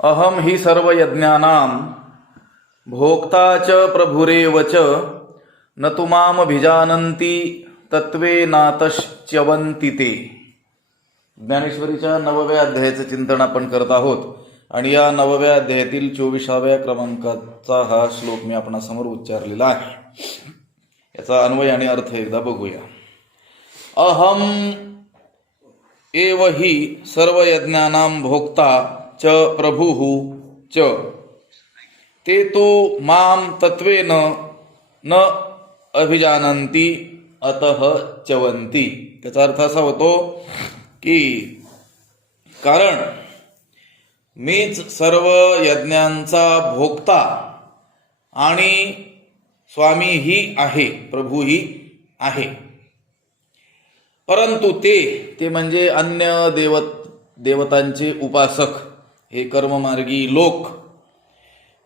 अहम हि सर्व यज्ञानां भोक्ता च प्रभुरेव च न तु मामभिजानन्ति तत्त्वेनातश्च्यवन्ति ते. ज्ञानेश्वरीच्या 9व्या अध्यायाचं चिंतन आपण करत आहोत आणि या 9व्या अध्यायातील 24व्या क्रमांकाचा हा श्लोक मी आपणासमोर उच्चारलेला आहे. याचा अन्वय आणि अर्थ एकदा बघूया. अहम एव हि सर्व यज्ञानां भोक्ता च प्रभुः च ते तु माम तत्वेन न अभिजानन्ति अतः च्यवन्ति. त्याचा अर्थ असा होतो की कारण मीच सर्व यज्ञांचा भोक्ता आणि स्वामीही आहे, प्रभूही आहे. परंतु ते म्हणजे अन्य देवतांचे उपासक, हे कर्ममार्गी लोक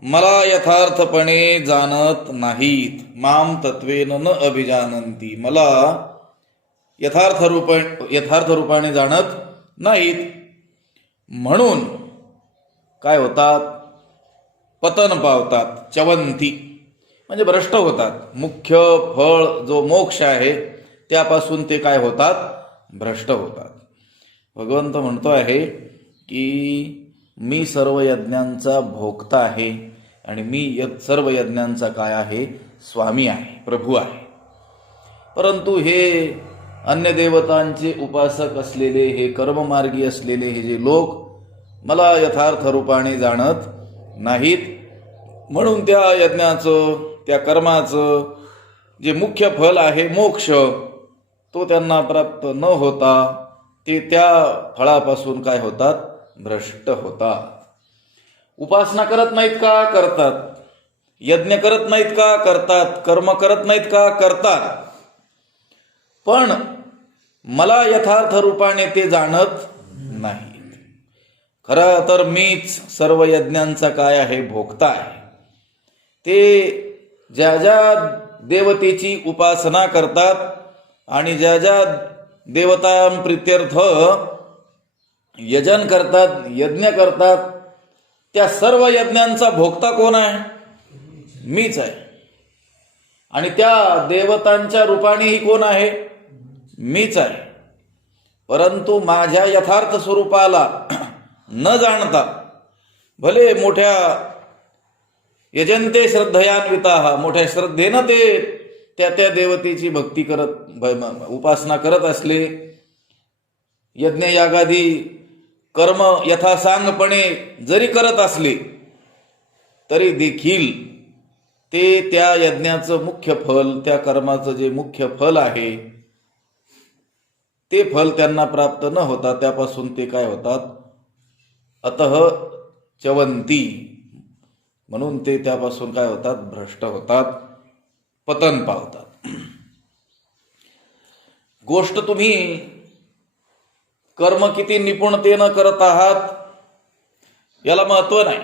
मला यथार्थपणे जाणत नाहीत. माम तत्वेन न अभिजानन्ति, मला यथार्थ रूपाने जाणत नाहीत. म्हणून काय होतात? पतन पावतात. च्यवन्ति म्हणजे भ्रष्ट होतात. मुख्य फळ जो मोक्ष आहे त्यापासून ते काय होतात? भ्रष्ट होतात. भगवंत म्हणतो आहे की मी सर्व यज्ञांचा भोक्ता आहे आणि मी सर्व यज्ञांचा काय आहे? स्वामी आहे, प्रभू आहे. परंतु हे अन्य देवतांचे उपासक असलेले, हे कर्ममार्गी असलेले हे जे लोक मला यथार्थ रूपाने जाणत नाहीत. म्हणून त्या यज्ञाचं, त्या कर्माचं जे मुख्य फल आहे मोक्ष, तो त्यांना प्राप्त न होता ते त्या फळापासून काय होतात? भ्रष्ट होतात. उपासना करत नाहीत का? करतात. यज्ञ करत नाहीत का? करतात. कर्म करत नाहीत का? करतात. पण मला यथार्थ रूपाने ते जाणत नाहीत. खरं तर मीच सर्व यज्ञांचा काय आहे? भोक्ता आहे. ते ज्या ज्या देवतेची उपासना करतात आणि ज्या ज्या देवतां प्रित्यर्थ यजन करतात, यज्ञ करतात, त्या सर्व यज्ञांचा भोक्ता कोण आहे? मीच आहे. आणि त्या देवतांच्या रूपानेही कोण आहे? मीच आहे. परंतु माझ्या यथार्थ स्वरूपाला न जाणता, भले मोठ्या यजंते श्रद्धयान्विताः, मोठ्या श्रद्धेनं ते त्या देवतेची भक्ती करत, उपासना करत असले, यज्ञ यागादी कर्म यथासांगपणे जरी करत असले तरी देखील ते त्या यज्ञाचं मुख्य फल, त्या कर्माचं जे मुख्य फल आहे ते फल त्यांना प्राप्त न होता त्यापासून ते काय होतात? अतः च्यवन्ति, म्हणून ते त्यापासून काय होतात? भ्रष्ट होतात, पतन पावतात. गोष्ट तुम्ही कर्म किती निपुणतेनं करत आहात याला महत्व नाही.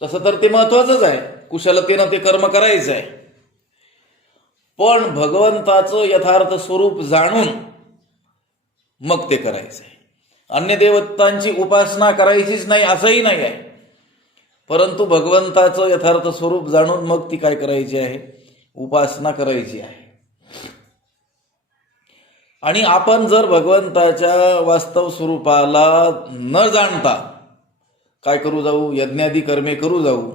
तसं तर ते महत्वाचंच आहे, कुशलतेनं ते कर्म करायचं आहे. पण भगवंताचं यथार्थ स्वरूप जाणून मग ते करायचं आहे. अन्य देवतांची उपासना करायचीच नाही असंही नाही आहे, परंतु भगवंताचं यथार्थ स्वरूप जाणून मग ती काय करायची आहे? उपासना करायची आहे. आणि आपण जर भगवंताच्या वास्तव स्वरूपाला न जाणता काय करू जाऊ? यज्ञादी कर्मे करू जाऊ,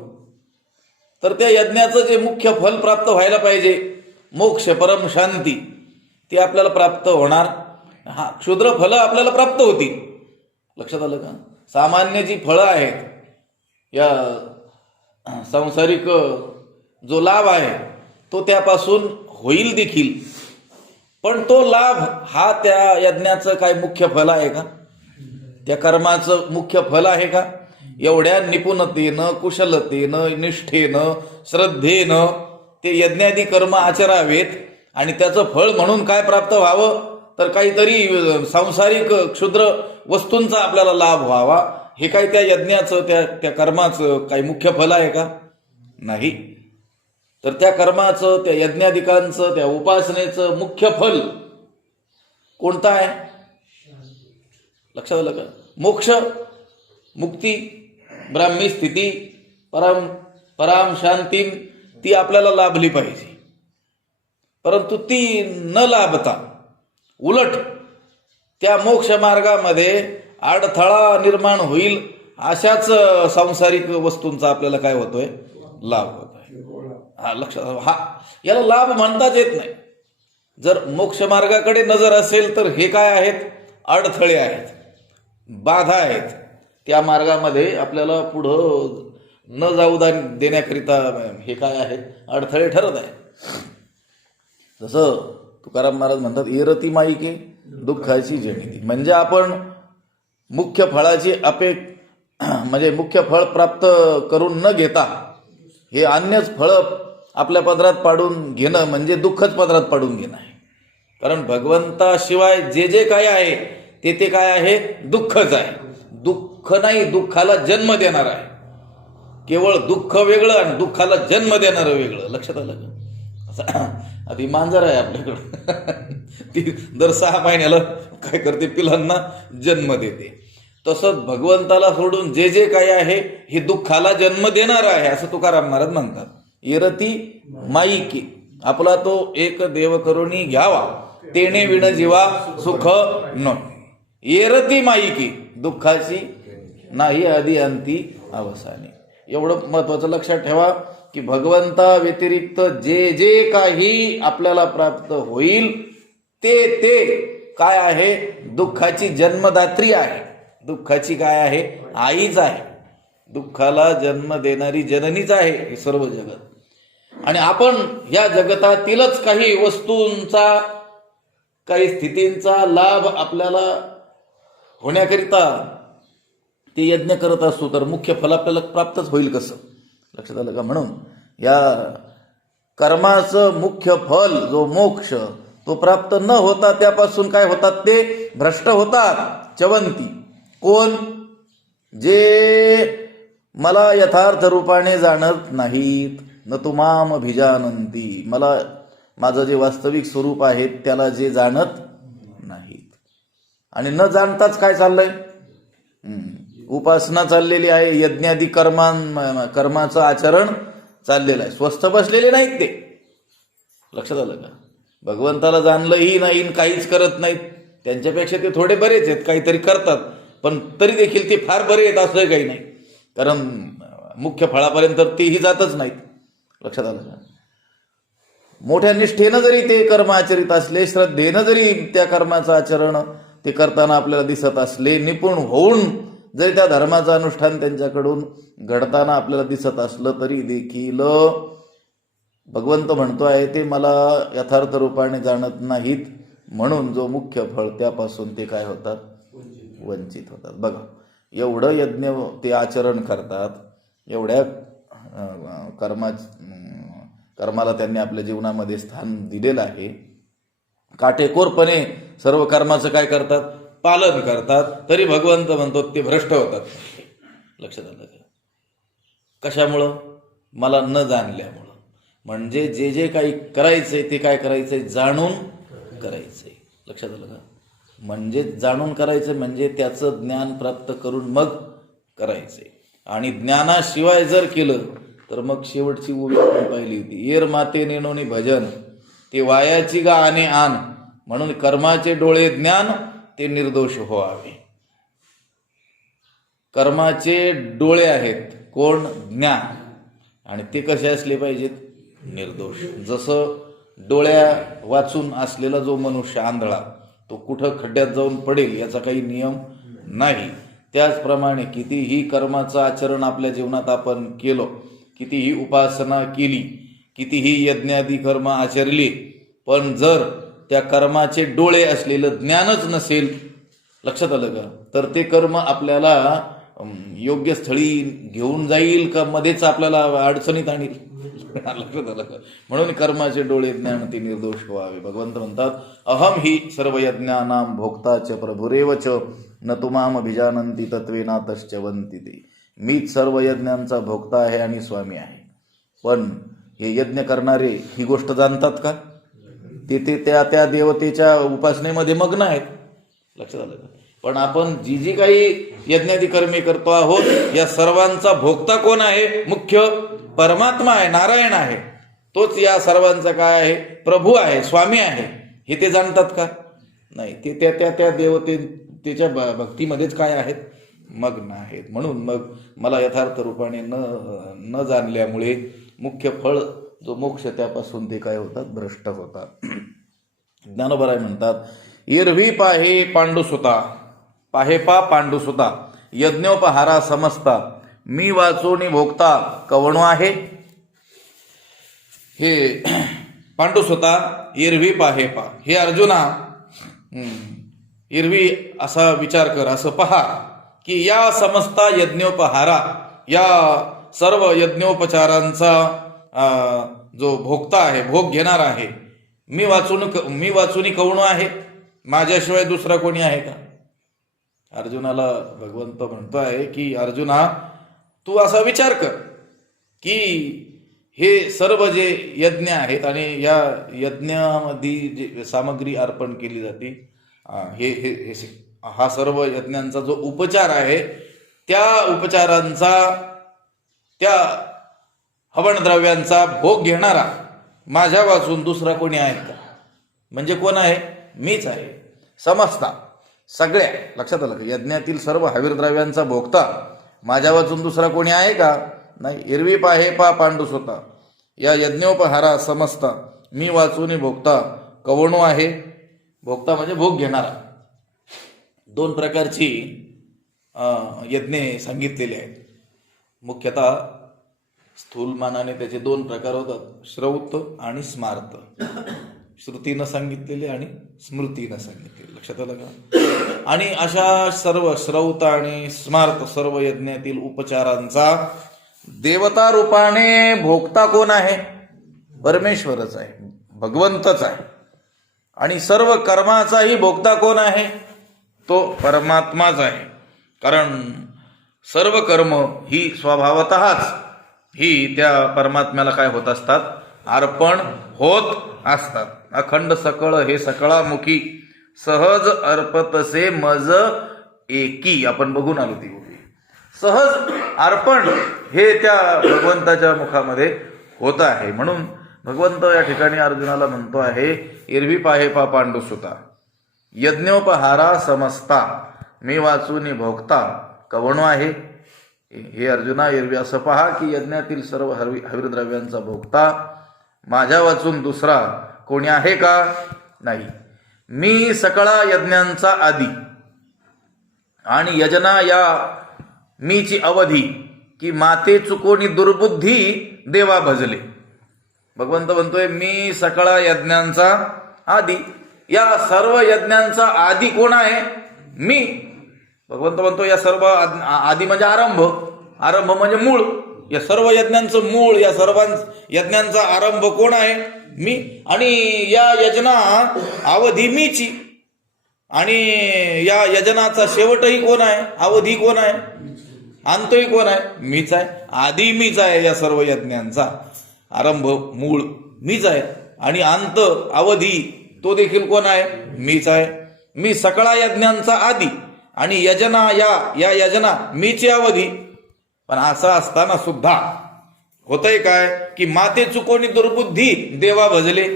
तर त्या यज्ञाचं जे मुख्य फल प्राप्त व्हायला पाहिजे, मोक्ष, परम शांती, ते आपल्याला प्राप्त होणार. हा, क्षुद्र फलं आपल्याला प्राप्त होतील. लक्षात आलं का? सामान्य जी फळं आहेत, या सांसारिक जो लाभ आहे तो त्यापासून होईल देखील, पण तो लाभ हा त्या यज्ञाचं काय मुख्य फल आहे का? त्या कर्माचं मुख्य फल आहे का? एवढ्या निपुणतेनं, कुशलतेनं, निष्ठेनं, श्रद्धेनं ते यज्ञादी कर्म आचरावेत आणि त्याचं फळ म्हणून काय प्राप्त व्हावं? तर काहीतरी सांसारिक क्षुद्र वस्तूंचा आपल्याला लाभ व्हावा. हे काय त्या यज्ञाचं, त्या कर्माचं काही मुख्य फल आहे का? नाही. तर त्या कर्माचं, त्या यज्ञाधिकांचं, त्या उपासनेचं मुख्य फल कोणतं आहे? लक्षात आलं का? मोक्ष. मुक्ती, ब्राह्मी स्थिती, पराम शांती ती आपल्याला लाभली पाहिजे. परंतु ती न लाभता उलट त्या मोक्ष मार्गामध्ये अडथळा निर्माण होईल अशाच सांसारिक वस्तूंचा आपल्याला काय होतोय, लाभ होतोय. हा लक्षात, हा याला लाभ म्हणताच येत नाही. जर मोक्ष मार्गाकडे नजर असेल तर हे काय आहेत, अडथळे आहेत, बाधा आहेत. त्या मार्गामध्ये आपल्याला पुढं न जाऊ देण्याकरिता हे काय आहेत, अडथळे ठरत आहेत. जसं तुकाराम महाराज म्हणतात, एरती माईके दुःखाची जनिती. म्हणजे आपण मुख्य फळाची म्हणजे मुख्य फळ प्राप्त करून न घेता हे अन्यच फळ आपल्या पदरात पाडून घेणं म्हणजे दुःखच पदरात पाडून घेणं आहे. कारण भगवंताशिवाय जे जे काय आहे ते काय आहे, दुःखच आहे. दुःख नाही, दुःखाला जन्म देणार आहे. केवळ दुःख वेगळं आणि दुःखाला जन्म देणारं वेगळं. लक्षात आलं का? आधी मांजर आहे आपल्याकडं, ती दर 6 महिन्याला काय करते, पिलांना जन्म देते. तसंच भगवंताला सोडून जे जे काय आहे हे दुःखाला जन्म देणार आहे, असं तुकाराम महाराज म्हणतात. एरती माईकी, आपला तो एक देव करुणी घ्यावा, तेणे विण जीवा सुख न. एरती माईकी, दुःखाची नाही आधी अंती अवसानी. एवढं महत्वाचं लक्षात ठेवा की भगवंता व्यतिरिक्त जे जे काही आपल्याला प्राप्त होईल ते काय आहे, दुःखाची जन्मदात्री आहे. दुःखाची काय आहे, आईच आहे. दुःखाला जन्म देणारी जननीच आहे हे सर्व जगत. आणि आपण या जगतातीलच काही वस्तूंचा, काही स्थितींचा लाभ आपल्याला होण्याकरिता ते यज्ञ करत असतो, तर मुख्य फल आपल्याला प्राप्तच होईल कसं? लक्षात आलं का? म्हणून या कर्माचं मुख्य फल जो मोक्ष तो प्राप्त न होता त्यापासून काय होतात, ते भ्रष्ट होतात. चवंती कोण? जे मला यथार्थ रूपाने जाणत नाहीत. न तुमाम भिजानंती, मला माझं जे वास्तविक स्वरूप आहे त्याला जे जाणत नाहीत. आणि न जाणताच काय चाललंय, उपासना चाललेली आहे, यज्ञादी कर्माचं आचरण चाललेलं आहे. स्वस्थ बसलेले नाहीत ते. लक्षात आलं का? भगवंताला जाणलंही नाही, काहीच करत नाहीत. त्यांच्यापेक्षा ते थोडे बरेच आहेत, काहीतरी करतात, पण तरी देखील ते फार बरे आहेत असं काही नाही. कारण मुख्य फळापर्यंत तेही जातच नाहीत. लक्षात आलं का? मोठ्या निष्ठेनं जरी ते कर्म आचरित असले, श्रद्धेनं जरी त्या कर्माचं आचरण ते करताना आपल्याला दिसत असले, निपुण होऊन जरी त्या धर्माचं अनुष्ठान त्यांच्याकडून घडताना आपल्याला दिसत असलं, तरी देखील भगवंत म्हणतो आहे ते मला यथार्थ रूपाने जाणत नाहीत. म्हणून जो मुख्य फळ त्यापासून ते काय होतात, वंचित होतात. बघा, एवढं यज्ञ ते आचरण करतात, एवढ्या कर्माला त्यांनी आपल्या जीवनामध्ये स्थान दिलेलं आहे. काटेकोरपणे सर्व कर्माचं काय करतात, पालन करतात, तरी भगवंत म्हणतो ते भ्रष्ट होतात. लक्षात आलं का? कशामुळं? मला न जाणल्यामुळं. म्हणजे जे जे काही करायचंय ते काय करायचंय, जाणून करायचंय. लक्षात आलं का? म्हणजे जाणून करायचं म्हणजे त्याचं ज्ञान प्राप्त करून मग करायचंय. आणि ज्ञानाशिवाय जर केलं तर मग शेवटची उभी आपण पाहिली होती, येर माते नेणोनी भजन ते वायाची गा आने आन. म्हणून कर्माचे डोळे ज्ञान ते निर्दोष व्हावे. कर्माचे डोळे आहेत कोण? ज्ञान. आणि ते कसे असले पाहिजेत? निर्दोष. जसं डोळ्या वाचून असलेला जो मनुष्य आंधळा तो कुठं खड्ड्यात जाऊन पडेल याचा काही नियम नाही, त्याचप्रमाणे कितीही कर्माचं आचरण आपल्या जीवनात आपण केलं, कितीही उपासना केली, कितीही यज्ञादी कर्म आचरली, पण जर त्या कर्माचे डोळे असलेलं ज्ञानच नसेल, लक्षात आलं का, तर ते कर्म आपल्याला योग्य स्थळी घेऊन जाईल का मध्येच आपल्याला अडचणीत आणील. लक्षात आलं का? म्हणून कर्माचे डोळे ज्ञान ते निर्दोष व्हावे. भगवंत म्हणतात, अहम ही सर्व यज्ञानाम भोक्ताच प्रभुरेवच न तुमाम भिजानंती तत्वेनातश्चवंती ते. मीच सर्व यज्ञांचा भोक्ता आहे आणि स्वामी आहे. पण हे यज्ञ करणारे ही गोष्ट जाणतात का? ते त्या देवतेच्या उपासनेमध्ये मग्न आहेत. लक्षात आलं का? पण आपण जी जी काही यज्ञादी कर्मे करतो आहोत या सर्वांचा भोगता कोण आहे? मुख्य परमात्मा आहे, नारायण आहे. तोच या सर्वांचा काय आहे? प्रभू आहे, स्वामी आहे. हे ते जाणतात का? नाही. ते त्या त्या त्या देवतेच्या भक्तीमध्येच काय आहेत? मग्न आहेत. म्हणून मग मला यथार्थ रूपाने न जाणल्यामुळे मुख्य फळ जो मोक्ष त्यापासून ते काय होतात? भ्रष्ट होतात. ज्ञानोबराय म्हणतात, इरवी पाहे पांडुसुता, पाहे पा पांडुसुता, यज्ञोपहारा समजता, मी वाचोनी भोगता कवणो आहे. हे पांडुसुता, इरवी पाहे पा, हे अर्जुना इरवी असा विचार कर, असं पहा की या समस्ता यज्ञोपहारा, या सर्व यज्ञोपचारांचा जो भोगता आहे, भोग घेणार आहे, मी वाचून कवणो आहे, माझ्याशिवाय दुसरा कोणी आहे का? अर्जुनाला भगवंत म्हणतोय की अर्जुना तू असा विचार कर की हे सर्व जे यज्ञ आहेत आणि या यज्ञामध्ये जे सामग्री अर्पण केली जाते, हा सर्व यज्ञांचा जो उपचार आहे, त्या उपचारांचा, त्या हवनद्रव्यांचा भोग घेणारा माझ्या वाचून दुसरा कोणी आहे का? म्हणजे कोण आहे? मीच आहे. समजता सगळ्या, लक्षात आलं का? यज्ञातील सर्व हवीरद्रव्यांचा भोगता माझ्या वाचून दुसरा कोणी आहे का? नाही. इरवी पाहे पा पांडुसुता, या यज्ञोपहारा समजता, मी वाचून भोगता कवणो आहे. भोगता म्हणजे भोग घेणारा. दोन प्रकारची यज्ञे सांगितलेले आहेत. मुख्यतः स्थूलमानाने त्याचे दोन प्रकार होतात, श्रौत आणि स्मार्त. श्रुतीनं सांगितलेले आणि स्मृतीनं सांगितलेले. लक्षात आलं का? आणि अशा सर्व श्रौत आणि स्मार्त सर्व यज्ञातील उपचारांचा देवता रूपाने भोगता कोण आहे? परमेश्वरच आहे, भगवंतच आहे. आणि सर्व कर्माचाही भोगता कोण आहे? तो परमात्माच आहे. कारण सर्व कर्म ही स्वभावतःच ही त्या परमात्म्याला काय होत असतात? अर्पण होत असतात. अखंड सकळ हे सकळामुखी, सहज अर्पतसे मज एकी. आपण बघून आलो ती गोष्ट. सहज अर्पण हे त्या भगवंताच्या मुखामध्ये होत आहे. म्हणून भगवंत या ठिकाणी अर्जुनाला म्हणतो आहे, इरवी पाहे पा पांडुसुता, यज्ञोपहारा समजता, मी वाचून भोगता कवणो आहे. हे अर्जुना, एरवी असं पहा की यज्ञातील सर्व हवीरद्रव्यांचा भोगता माझ्या वाचून दुसरा कोणी आहे का? नाही. मी सकळा यज्ञांचा आदी आणि यजना या मीची अवधी, की माते चुकोनी दुर्बुद्धी देवा भजले. भगवंत म्हणतोय मी सकळा यज्ञांचा आदी. या सर्व यज्ञांचा आदी कोण आहे? मी. भगवंत म्हणतो या सर्व आदी म्हणजे आरंभ, आरंभ म्हणजे मूळ. या सर्व यज्ञांचं मूळ, या सर्व यज्ञांचा आरंभ कोण आहे? मी. आणि या यजना अवधी मीची. आणि या यजनाचा शेवटही कोण आहे? अवधी कोण आहे? अंतही कोण आहे? मीच आहे. आधी मीच आहे. या सर्व यज्ञांचा आरंभ, मूळ मीच आहे. आणि अंत, अवधी तो देखील कोण आहे? मीच आहे. मी सकळा यज्ञांचा आदी आणि यजना या यजना मीची अवधी. पण असं असताना सुद्धा होतंय काय की माते चुकोनी दुर्बुद्धी देवा भजले.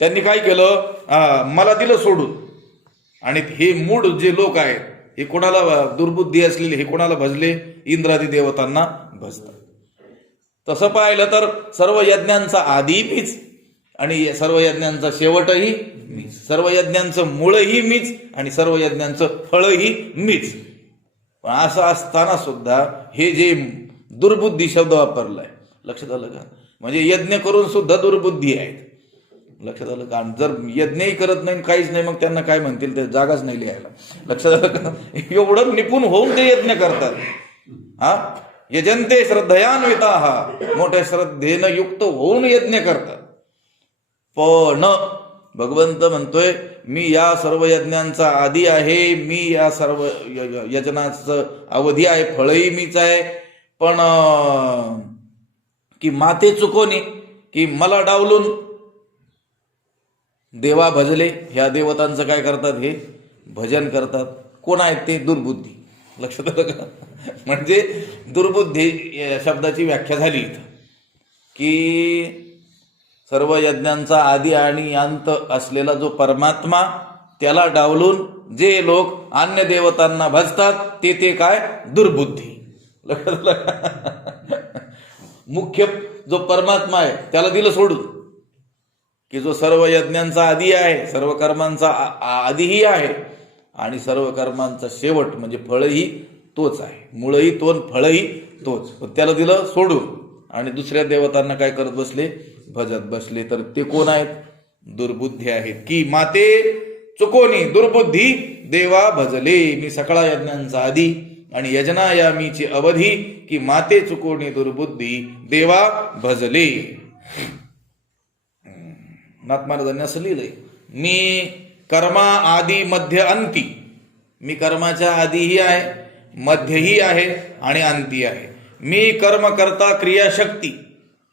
त्यांनी काय केलं? मला दिलं सोडून. आणि हे मूळ जे लोक आहेत हे कोणाला दुर्बुद्धी असलेले, हे कोणाला भजले? इंद्रादी देवतांना भजतात. तसं पाहिलं तर सर्व यज्ञांचा आधी मीच आणि सर्व यज्ञांचा शेवटही मीच, सर्व यज्ञांचं मूळही मीच आणि सर्व यज्ञांचं फळही मीच. पण असं असताना सुद्धा हे जे दुर्बुद्धी शब्द वापरलाय, लक्षात आलं का? म्हणजे यज्ञ करून सुद्धा दुर्बुद्धी आहेत. लक्षात आलं का? जर यज्ञही करत नाही, काहीच नाही, मग त्यांना काय म्हणतील? ते जागाच नाही लिहायला. लक्षात आलं का? एवढं निपुण होऊन ते यज्ञ करतात. हा, यजंते श्रद्धयान्विता, मोठ्या श्रद्धेनं युक्त होऊन यज्ञ करतात. पण भगवंत म्हणतोय मी या सर्व यज्ञांचा आदी आहे, मी या सर्व यजनाचं अवधी आहे, फळही मीच आहे. पण की माते चुकोनी, की मला डावलून देवा भजले. ह्या देवतांचं काय करतात? हे भजन करतात. कोण आहेत ते? दुर्बुद्धी. लक्षात आलं का? म्हणजे दुर्बुद्धी या शब्दाची व्याख्या झाली इथं की सर्व यज्ञांचा आदी आणि अंत असलेला जो परमात्मा, त्याला डावलून जे लोक अन्य देवतांना भजतात ते काय? दुर्बुद्धी. लक्षात आलं का? मुख्य जो परमात्मा आहे त्याला दिलं सोडून, की जो सर्व यज्ञांचा आदी आहे, सर्व कर्मांचा आदिही आहे आणि सर्व कर्मांचा शेवट म्हणजे फळही तोच आहे. मूळही तोच, फळही तोच. त्याला दिलं सोडून आणि दुसऱ्या देवतांना काय करत बसले? भजत बसले. तर ते कोण आहेत? दुर्बुद्धी आहेत. की माते चुकोनी दुर्बुद्धी देवा भजले. मी सकळा यज्ञांचा आदी आणि यजना या मीची अवधी, की माते चुकोनी दुर्बुद्धी देवा भजले. नाथ महाराजांनी असं लिहिलंय, मी कर्मा आदी मध्य अंती. मी कर्माच्या आधीही आहे, मध्यही आहे आणि अंती आहे. मी कर्म करता क्रियाशक्ती.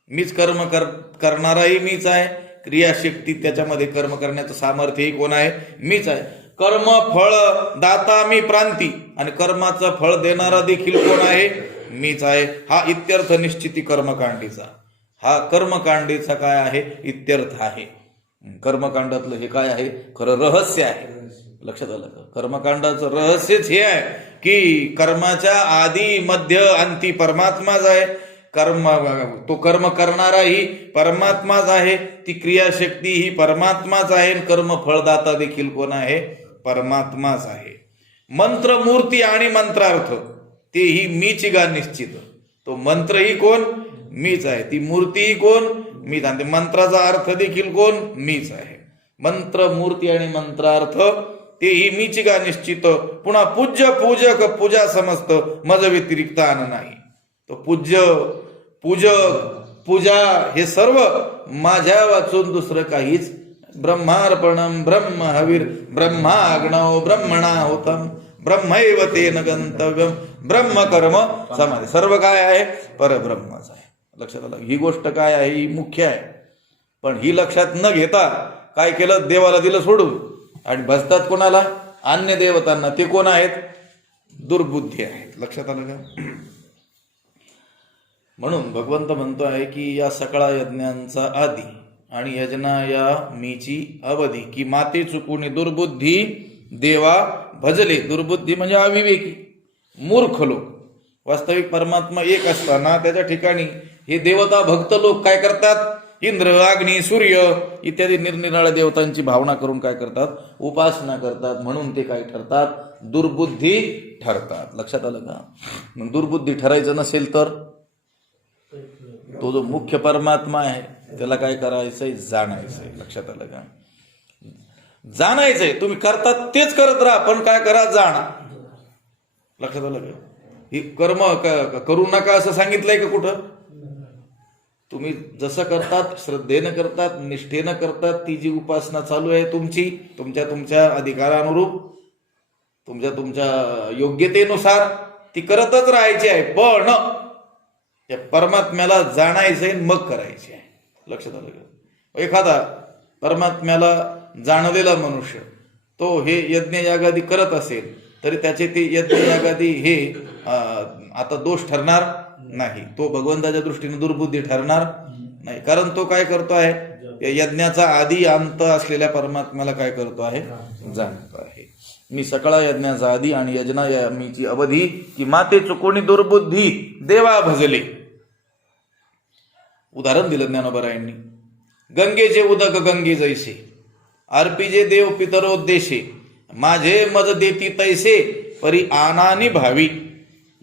मीच कर्म करणाराही मीच आहे. क्रियाशक्ती त्याच्यामध्ये कर्म करण्याचं सामर्थ्यही कोण आहे? मीच आहे. कर्म फळ दाता मी प्रांती. आणि कर्माचं फळ देणारा देखील कोण आहे? मीच आहे. हा इत्यर्थ निश्चिती कर्मकांडीचा. हा कर्मकांडीचा काय आहे? इत्यर्थ आहे. कर्मकांडातलं हे काय आहे? खरं रहस्य आहे. लक्षात आलं का? कर्मकांडाचं रहस्यच हे आहे की कर्माच्या आधी मध्य अंती परमात्माच आहे. तो कर्म करणाराही परमात्माच आहे. ती क्रियाशक्ती ही परमात्माच आहे. कर्म फळदाता देखील कोण आहे? परमात्माच आहे. मंत्र मूर्ती आणि मंत्रार्थ तेही मीच गा निश्चित. तो मंत्रही कोण? मीच आहे. ती मूर्तीही कोण? मीच आहे. मंत्राचा अर्थ देखील कोण? मीच आहे. मंत्र मूर्ती आणि मंत्रार्थ तेही मीच गा निश्चित. पुन्हा पूज्य पूजक पूजा समस्त मज व्यतिरिक्त आन नाही. तो पूज्य पूजक पूजा हे सर्व माझ्या वाचून दुसरं काहीच. ब्रह्मार्पणम ब्रह्म हवीर ब्रह्माग्नौ ब्रह्मणा होतम ब्रह्मैव तेन गंतव्यम ब्रह्म कर्म समाधी. सर्व काय आहे? परब्रह्मच आहे. लक्षात आलं? ही गोष्ट काय आहे? ही मुख्य आहे. पण ही लक्षात न घेता काय केलं? देवाला दिलं सोडून आणि भजतात कोणाला? अन्य देवतांना. ते कोण आहेत? दुर्बुद्धी आहेत. लक्षात आलं का? म्हणून भगवंत म्हणतो आहे की या सकळा यज्ञांचा आदी आणि यजना या मीची अवधी, की माते चुकुनी दुर्बुद्धी देवा भजले. दुर्बुद्धी म्हणजे अविवेकी, मूर्ख लोक. वास्तविक परमात्मा एक असताना त्याच्या ठिकाणी हे देवता भक्त लोक काय करतात? इंद्र, अग्नी, सूर्य इत्यादी निरनिराळ्या देवतांची भावना करून काय करतात? उपासना करतात. म्हणून ते काय ठरतात? दुर्बुद्धी ठरतात. लक्षात आलं का? मग दुर्बुद्धी ठरायचं नसेल तर तो जो मुख्य परमात्मा आहे त्याला काय करायचंय? जाणायचंय. लक्षात आलं का? जाणायचंय. तुम्ही करतात तेच करत राहा, पण काय करा? जाणा. लक्षात आलं का? ही कर्म करू नका असं सांगितलंय का कुठं? तुम्ही जसं करतात, श्रद्धेनं करतात, निष्ठेनं करतात, ती जी उपासना चालू आहे तुमची, तुमच्या अधिकारानुरूप, तुमच्या योग्यतेनुसार ती करतच राहायची आहे. पण त्या परमात्म्याला जाणायचंय मग करायची आहे. लक्षात आलं का? एखादा परमात्म्याला जाणलेला मनुष्य तो हे यज्ञ यागादी करत असेल तरी त्याचे ते यज्ञ यागादी हे आता दोष ठरणार नाही. तो भगवंताच्या दृष्टीने दुर्बुद्धी ठरणार नाही. कारण तो काय करतो आहे? यज्ञाचा आदी अंत असलेल्या परमात्म्याला काय करतो आहे? जाणतो आहे. मी सकळा यज्ञाचा आदी आणि यजना या मीची अवधी, की माते चुकोनी दुर्बुद्धी देवा भजले. उदाहरण दिलं ज्ञानोबरायांनी. गंगेचे उदक गंगे जैसे अर्पिजे देव पितरोद्देशे माझे मज देती तैसे परी आनानी भावी.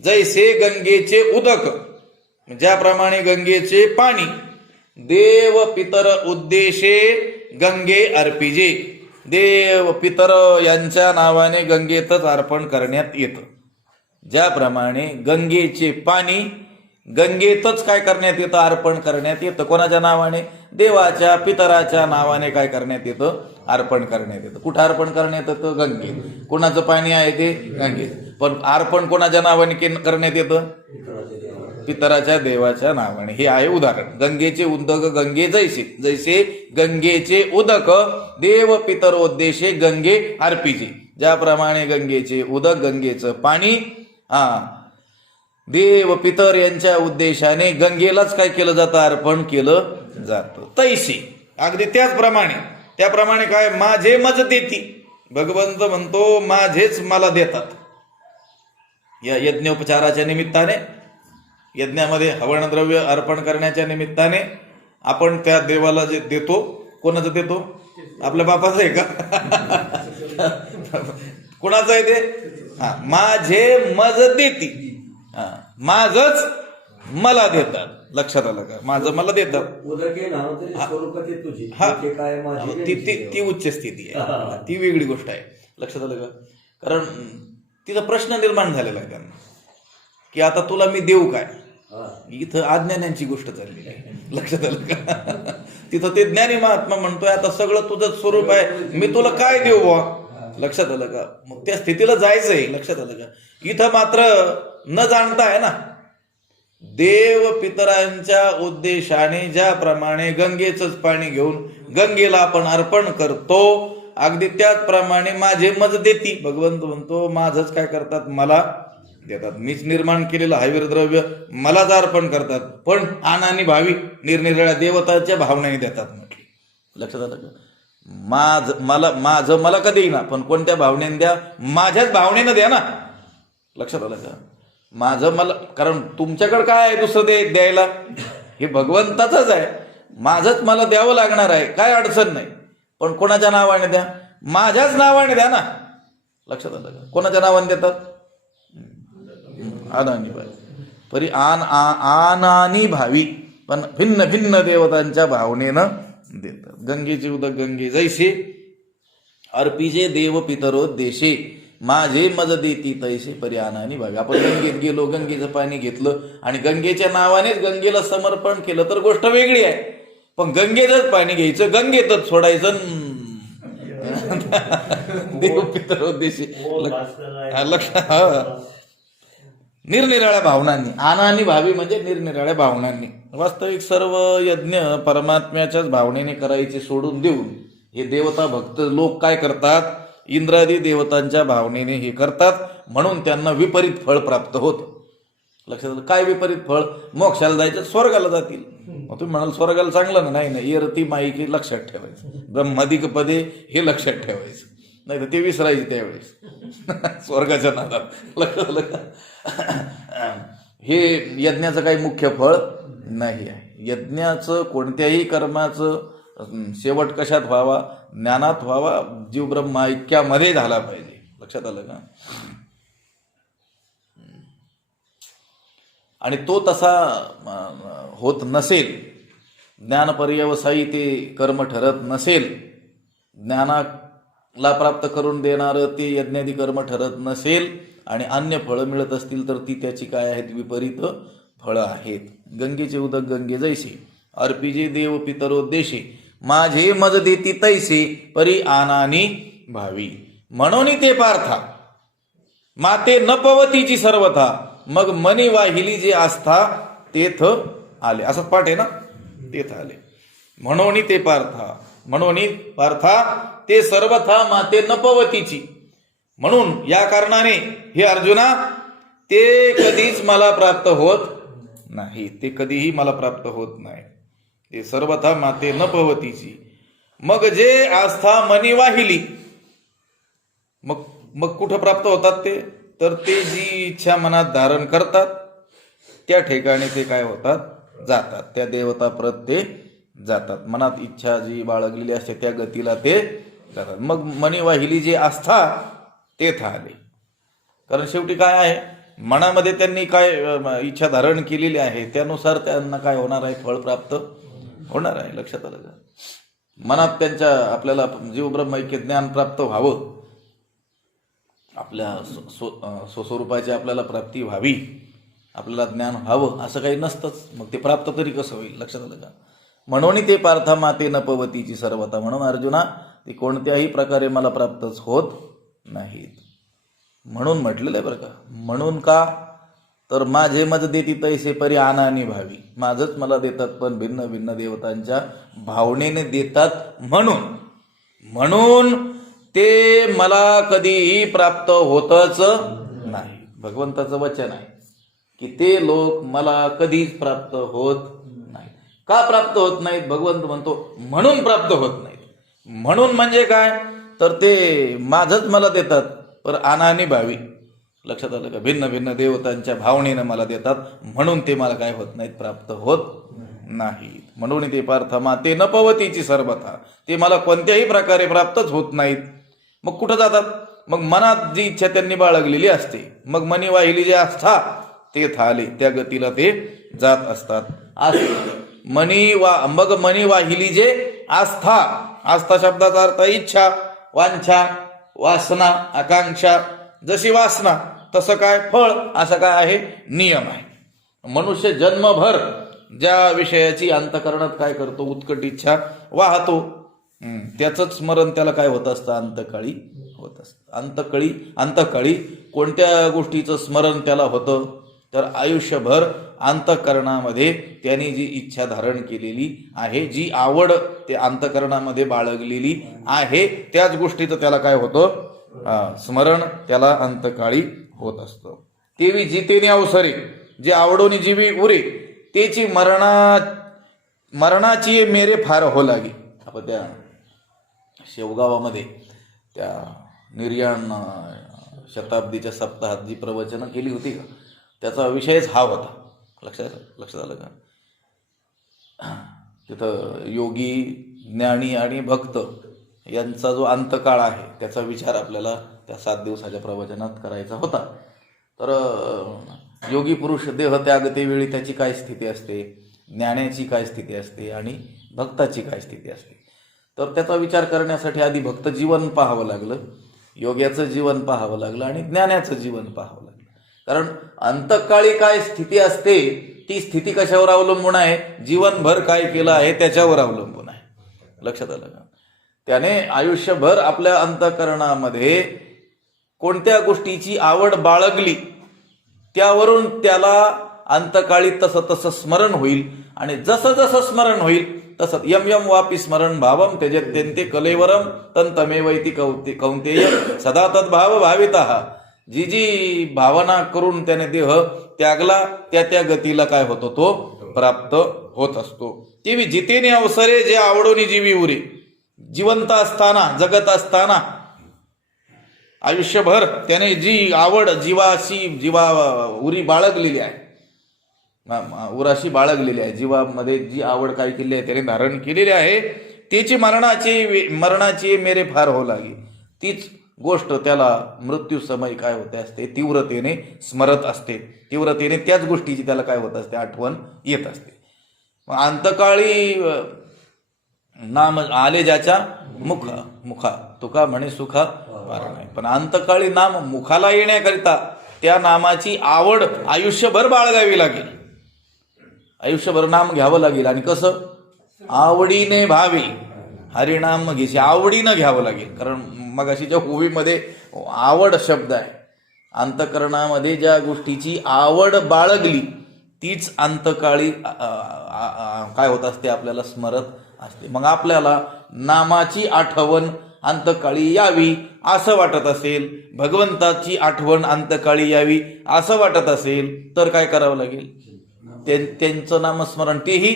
जैसे गंगेचे उदक, ज्याप्रमाणे गंगेचे पाणी, देव पितर उद्देशे गंगे अर्पिजे, देव पितर यांच्या नावाने गंगेतच अर्पण करण्यात येतं. ज्याप्रमाणे गंगेचे पाणी गंगेतच काय करण्यात येतं? अर्पण करण्यात येतं. कोणाच्या नावाने? देवाच्या पितराच्या नावाने काय करण्यात येतं? अर्पण करण्यात येतं. कुठं अर्पण करण्यात येतं? गंगेत. कोणाचं पाणी आहे ते? गंगेत. पण अर्पण कोणाच्या नावाने करण्यात येतं? पितराच्या देवाच्या नावाने. हे आहे उदाहरण. गंगेचे उदक गंगे जैसे, जैसे गंगेचे उदक देव पितरोद्देशे गंगे अर्पिजे. ज्याप्रमाणे गंगेचे उदक, गंगेचं पाणी देव पितर यांच्या उद्देशाने गंगेलाच काय केलं जातं, अर्पण केलं जातं. तैसे अगदी त्याप्रमाणे काय, माझे मज देती. भगवंत म्हणतो माझेच मला देतात. या यज्ञोपचाराच्या निमित्ताने, यज्ञामध्ये हवनद्रव्य अर्पण करण्याच्या निमित्ताने आपण त्या देवाला जे देतो, कोणाचं देतो? आपल्या बापाचं आहे का? कोणाचं आहे ते? माझे मज देती, माझच मला देतात. लक्षात आलं का? माझं मला देतात. ती उच्च स्थिती आहे, ती वेगळी गोष्ट आहे. लक्षात आलं का? कारण तिचा प्रश्न निर्माण झालेला आहे त्यांना की आता तुला मी देऊ काय. इथं अज्ञानांची गोष्ट चाललेली आहे. लक्षात आलं का? तिथं ते ज्ञानी महात्मा म्हणतोय आता सगळं तुझं स्वरूप आहे, मी तुला काय देऊ बुवा. लक्षात आलं का? मग त्या स्थितीला जायचंय. लक्षात आलं का? इथं मात्र न जाणता आहे ना, देव पितरांच्या उद्देशाने ज्याप्रमाणे गंगेचंच पाणी घेऊन गंगेला आपण अर्पण करतो, अगदी त्याचप्रमाणे माझे मज देती. भगवंत म्हणतो माझंच काय करतात, मला देतात. मीच निर्माण केलेलं हवीर द्रव्य मलाच अर्पण करतात, पण आनानी भावी निरनिराळ्या देवताच्या भावनेने देतात म्हटली. लक्षात आलं का? माझं मला कधी ना, पण कोणत्या भावनेने द्या? माझ्याच भावनेनं द्या ना. लक्षात आलं का? माझं मला, कारण तुमच्याकडे काय आहे दुसरं द्यायला? हे भगवंताचंच आहे. माझंच मला द्यावं लागणार आहे, काय अडचण नाही, पण कोणाच्या नावाने द्या? माझ्याच नावाने द्या ना. लक्षात आलं का? कोणाच्या नावाने देतात? आनानी भावी. परी आनानी भावी, पण भिन्न भिन्न देवतांच्या भावनेनं देतात. गंगेचे उदक गंगे जैसे अर्पिजे देव पितरोद्देशे माझे मज देती तैसे परी आनानी भावी. आपण गंगेत गेलो, गंगेचं पाणी घेतलं आणि गंगेच्या नावानेच गंगेला समर्पण केलं तर गोष्ट वेगळी आहे. पण गंगेचंच पाणी घ्यायचं, गंगेतच सोडायचं. देव पितरोद्देशे. लक्षात, निरनिराळ्या भावनांनी. आनानी भावी म्हणजे निरनिराळ्या भावनांनी. वास्तविक सर्व यज्ञ परमात्म्याच्याच भावनेने करायचे सोडून देऊन हे देवता भक्त लोक काय करतात, इंद्रादी देवतांच्या भावनेने हे करतात, म्हणून त्यांना विपरीत फळ प्राप्त होतं. लक्षात आलं? काय विपरीत फळ? मोक्षाला जायचं, स्वर्गाला जातील. मग तुम्ही म्हणाल स्वर्गाला चांगलं ना? नाही, येरती माईकी लक्षात ठेवायचं, ब्रह्मादिक पदे हे लक्षात ठेवायचं, नाही तर ते विसरायचे त्यावेळेस स्वर्गाच्या नादात. लक्षात आलं का? हे यज्ञाचं काही मुख्य फळ नाही आहे. यज्ञाचं कोणत्याही कर्माचं शेवट कशात व्हावा? ज्ञानात व्हावा, जीव ब्रह्म ऐक्यामध्ये झाला पाहिजे. लक्षात आलं का? आणि तो तसा होत नसेल, ज्ञानपर्यवसायी ते कर्म ठरत नसेल, ज्ञानाला प्राप्त करून देणारं ते यज्ञादी कर्म ठरत नसेल आणि अन्य फळं मिळत असतील तर ती त्याची काय आहेत? विपरीत फळं आहेत. गंगेचे उदक गंगे जैसे अर्पिजे देव पितरोद्देशे माझे मज देती तैसे परी आनानी भावी. म्हणून ते पार्था माते न पवतीची सर्वथा मग मनी वाहिली जे आस्था तेथ आले. असंच पाठ आहे ना? तेथ आले. म्हणून ते पार्था ते सर्वथा माते न पवतीची. म्हणून या कारणाने हे अर्जुना ते कधीच मला प्राप्त होत नाही. ते कधीही मला प्राप्त होत नाही. ते सर्वथा माते न पवतीची. मग जे आस्था मनी वाहिली, मग कुठं प्राप्त होतात ते? तर ते जी इच्छा मनात धारण करतात त्या ठिकाणी ते काय होतात? जातात. त्या देवता परत ते जातात. मनात इच्छा जी बाळगलेली असते त्या गतीला ते जातात. मग मनी वाहिली जी आस्था तेथ आले. कारण शेवटी काय आहे, मनामध्ये त्यांनी काय इच्छा धारण केलेली आहे त्यानुसार त्यांना काय होणार आहे? फळ प्राप्त होणार आहे. लक्षात आलं का? मनात त्यांच्या आपल्याला जीव ब्रह्मैक्य ज्ञान प्राप्त व्हावं, आपल्या स्वस्वरूपाची आपल्याला प्राप्ती व्हावी, आपल्याला ज्ञान व्हावं असं काही नसतंच. मग ते प्राप्त तरी कसं होईल? लक्षात आलं का? म्हणून ते पार्था माते न पवतीची सर्वथा. म्हणून अर्जुना ती कोणत्याही प्रकारे मला प्राप्तच होत नाहीत. म्हणून म्हटलेलं आहे बरं का. म्हणून का? तर माझे मज देती तैसे परी अनानी भावी, माझंच मला देतात पण भिन्न भिन्न देवतांच्या भावनेने देतात म्हणून म्हणून ते मला कधीही प्राप्त होतच नाही. भगवंताचं वचन आहे की ते लोक मला कधीच प्राप्त होत नाही. का प्राप्त होत नाहीत? भगवंत म्हणतो म्हणून प्राप्त होत नाहीत. म्हणून म्हणजे काय? तर ते माझंच मला देतात पर अनानी भावी. लक्षात आलं का? भिन्न भिन्न देवतांच्या भावनेनं मला देतात म्हणून ते मला काय होत नाहीत, प्राप्त होत नाहीत. म्हणून ते पार्थमा ते न पवतीची सर्वथा, ते मला कोणत्याही प्रकारे प्राप्तच होत नाहीत. मग कुठं जातात? मग मनात जी इच्छा त्यांनी बाळगलेली असते, मग मनी वाहिली जे आस्था ते थाले, त्या गतीला ते जात असतात. मग मनी वाहिली जे आस्था, आस्था शब्दाचा अर्थ इच्छा, वांछा, वासना, आकांक्षा. जशी वासना तसं काय फळ, असा काय आहे नियम आहे. मनुष्य जन्मभर ज्या विषयाची अंतःकरणात काय करतो, उत्कट इच्छा वाहतो, त्याचंच स्मरण त्याला काय होत असतं, अंतकाळी होत असतं. अंतकाळी कोणत्या गोष्टीचं स्मरण त्याला होतं? तर आयुष्यभर अंतःकरणामध्ये त्याने जी इच्छा धारण केलेली आहे, जी आवड ते अंतःकरणामध्ये बाळगलेली आहे, त्याच गोष्टीचं त्याला काय होतं, स्मरण त्याला अंतकाळी होत असतं. तेवी जितेने अवसरे, जे आवडोनी जीवी उरे, त्याची मरणाची मेरे फार हो लागे. आपण त्या शेवगावामध्ये त्या निर्याण शताब्दीच्या सप्ताहात जी प्रवचनं केली होती का, त्याचा विषयच हा होता. लक्षात आलं का? तिथं योगी, ज्ञानी आणि भक्त यांचा जो अंतकाळ आहे त्याचा विचार आपल्याला त्या 7 दिवसाच्या प्रवचनात करायचा होता. तर योगी पुरुष देह त्यागते वेळी त्याची काय स्थिती असते, ज्ञानाची काय स्थिती असते आणि भक्ताची काय स्थिती असते. तर त्याचा विचार करण्यासाठी आधी भक्त जीवन पाहावं लागलं, योग्याचं जीवन पाहावं लागलं आणि ज्ञानाचं जीवन पाहावं लागलं. कारण अंतकाळी काय स्थिती असते, ती स्थिती कशावर अवलंबून आहे, जीवनभर काय केलं आहे त्याच्यावर अवलंबून आहे. लक्षात आलं का? त्याने आयुष्यभर आपल्या अंतःकरणामध्ये कोणत्या गोष्टीची आवड बाळगली, त्यावरून त्याला अंतकाळी तसं तसं स्मरण होईल. आणि जसं जसं स्मरण होईल तसं यम यम वापी स्मरण भावम त्यजत्यन्ते कलेवरम तंतमेवैति कौंतेय सदा तद्भाव भावितः. जी जी भावना करून त्याने देह त्यागला, त्या त्या गतीला काय होतो, तो प्राप्त होत असतो. तेवी जितेने अवसरे, जे आवडोनी जीवी उरे, जिवंत असताना, जगत असताना, आयुष्यभर त्याने जी आवड जीवा उरी बाळगलेली आहे, उराशी बाळगलेली आहे, जीवामध्ये जी आवड काय केली आहे त्याने धारण केलेली आहे, त्याची मरणाची मेरे फार हो लागे. तीच गोष्ट त्याला मृत्यू समय काय होते असते, तीव्रतेने स्मरत असते, तीव्रतेने त्याच गोष्टीची त्याला काय होत असते, आठवण येत असते. अंतकाळी नाम आले ज्याच्या मुखा तुका म्हणे सुखा पार नाही. पण अंतकाळी नाम मुखाला येण्याकरिता त्या नामाची आवड आयुष्यभर बाळगावी लागेल, आयुष्यभर नाम घ्यावं लागेल. आणि कसं? आवडीने भावे, हरिनाम घ्यायची आवडीनं घ्यावं लागेल. कारण मग अशी ज्या ओवीमध्ये आवड शब्द आहे, अंतःकरणामध्ये ज्या गोष्टीची आवड बाळगली तीच अंतकाळी काय होत असते, आपल्याला स्मरत असते. मग आपल्याला नामाची आठवण अंतकाळी यावी असं वाटत असेल, भगवंताची आठवण अंतकाळी यावी असं वाटत असेल, तर काय करावं लागेल, त्यांचं नामस्मरण, तेही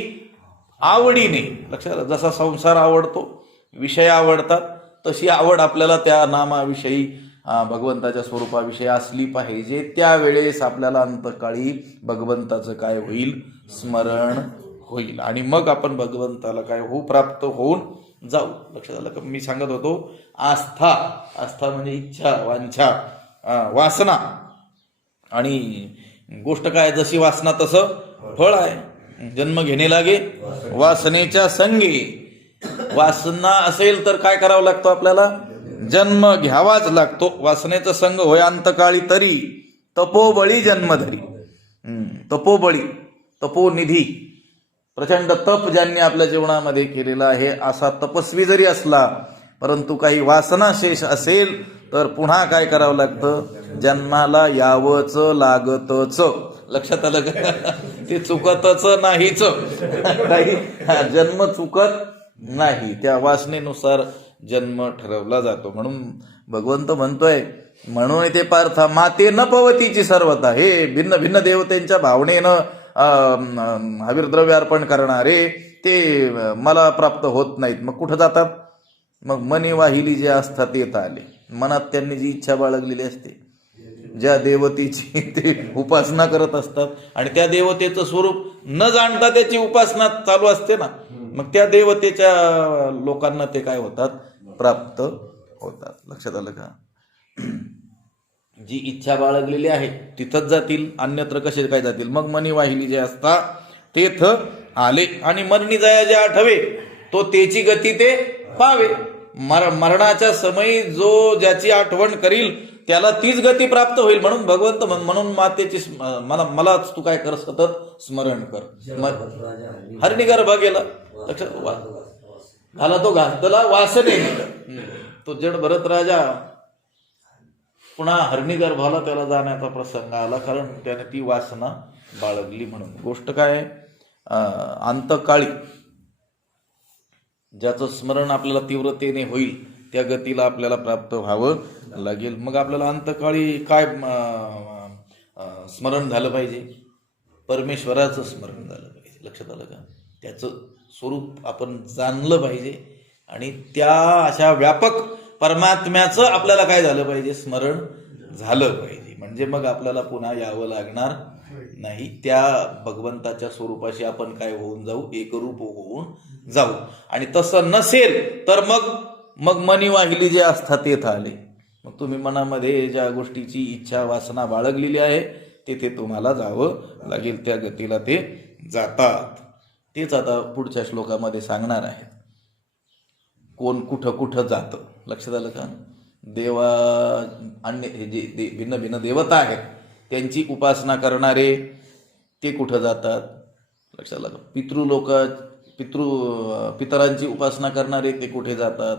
आवडीने. लक्षात, जसा संसार आवडतो, विषय आवडतात, तशी आवड आपल्याला त्या नामाविषयी, भगवंताच्या स्वरूपाविषयी असली पाहिजे. त्यावेळेस आपल्याला अंतकाळी भगवंताचं काय होईल, स्मरण होईल. आणि मग आपण भगवंताला काय प्राप्त होऊन जाऊ. लक्षात आलं का? मी सांगत होतो आस्था म्हणजे इच्छा, वांछा, वासना. आणि गोष्ट काय, जशी वासना तसं फळ आहे. जन्म घेणे लागे वासनेच्या संगे. वासना असेल तर काय करावं लागतो, आपल्याला जन्म घ्यावाच लागतो. वासनेचा संग होय अंतकाळी तरी तपोबळी जन्मधरी. तपोबळी, तपोनिधी, प्रचंड तप ज्यांनी आपल्या जीवनामध्ये केलेला आहे, असा तपस्वी जरी असला, परंतु काही वासना शेष असेल तर पुन्हा काय करावं लागतं, जन्माला यावंच लागतच. लक्षात आलं का? ते चुकतच नाहीच. काही जन्म चुकत नाही, त्या वासनेनुसार जन्म ठरवला जातो. म्हणून भगवंत म्हणतोय, म्हणून ते पार्थ माते न पवतीची सर्वता, हे भिन्न भिन्न देवतेंच्या भावनेनं हविर्द्रव्य अर्पण करणारे ते मला प्राप्त होत नाहीत. मग कुठं जातात? मग मनी वाहिली जे असतात ते आले. मनात त्यांनी जी इच्छा बाळगलेली असते, ज्या देवतेची ते उपासना करत असतात आणि त्या देवतेचं स्वरूप न जाणता त्याची उपासना चालू असते ना, मग त्या देवतेच्या लोकांना ते काय होतात, प्राप्त होतात. लक्षात आलं का? जी इच्छा बाळगलेली आहे तिथंच जातील, अन्यत्र कसे काय जातील? मग मनी वाहिली जे असतात तेथ आले. आणि मरणी जया जे आठवे तो त्याची गती ते पावे. मरणाच्या समयी जो ज्याची आठवण करील त्याला तीच गती प्राप्त होईल. म्हणून भगवंत म्हणून मातेची मलाच तू काय कर, सतत स्मरण कर. हरणीगर्भ गेला, झाला तो घातला वासने, तो जड भरत राजा पुन्हा हरणीगर्भाला त्याला जाण्याचा प्रसंग आला, कारण त्याने ती वासना बाळगली. म्हणून गोष्ट काय आहे, अंतकाळी ज्याचं स्मरण आपल्याला तीव्रतेने होईल त्या गतीला आपल्याला प्राप्त व्हावं लागेल. मग आपल्याला अंतकाळी काय स्मरण झालं पाहिजे? परमेश्वराचं स्मरण झालं पाहिजे. लक्षात आलं का? त्याचं स्वरूप आपण जाणलं पाहिजे आणि त्या अशा व्यापक परमात्म्याचं आपल्याला काय झालं पाहिजे, स्मरण झालं पाहिजे. म्हणजे मग आपल्याला पुन्हा यावं लागणार नाही. त्या भगवंताच्या स्वरूपाशी आपण काय होऊन जाऊ, एकरूप होऊन जाऊ. आणि तसं नसेल तर मग मनी वाहिली जे असतात तेथ आले. मग तुम्ही मनामध्ये ज्या गोष्टीची इच्छा वासना बाळगलेली आहे तेथे तुम्हाला जावं लागेल, त्या गतीला ते जातात. तेच आता पुढच्या श्लोकामध्ये सांगणार आहे, कोण कुठं कुठं जातं. लक्षात आलं का? देवा अन्य हे जे भिन्न भिन्न देवता आहेत त्यांची उपासना करणारे ते कुठं जातात? लक्षात आलं का? पितरांची उपासना करणारे ते कुठे जातात?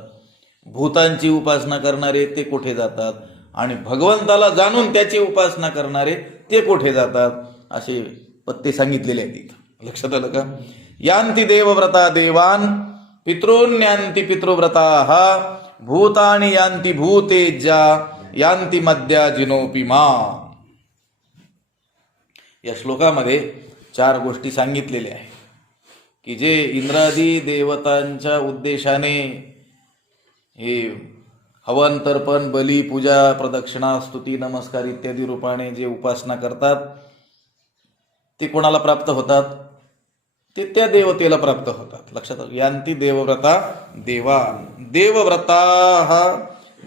भूतांची उपासना करणारे ते कुठे जातात? आणि भगवंताला जाणून त्याची उपासना करणारे ते कुठे जातात? असे पत्ते सांगितलेले आहेत इथं. लक्षात आलं का? यांती देवव्रता देवान, पितॄन्यांती पितृव्रता, भूतानि यांती भूतेज्या, यांती मद्या जिनोपी मा. या श्लोकामध्ये 4 गोष्टी सांगितलेल्या आहेत की जे इंद्रादी देवतांच्या उद्देशाने हे हवन, तर्पण, बली, पूजा, प्रदक्षिणा, स्तुती, नमस्कार इत्यादी रूपाने जे उपासना करतात ते कोणाला प्राप्त होतात? ते त्या देवतेला प्राप्त होतात. लक्षात आलं? यांती देवव्रता देवान, देवव्रता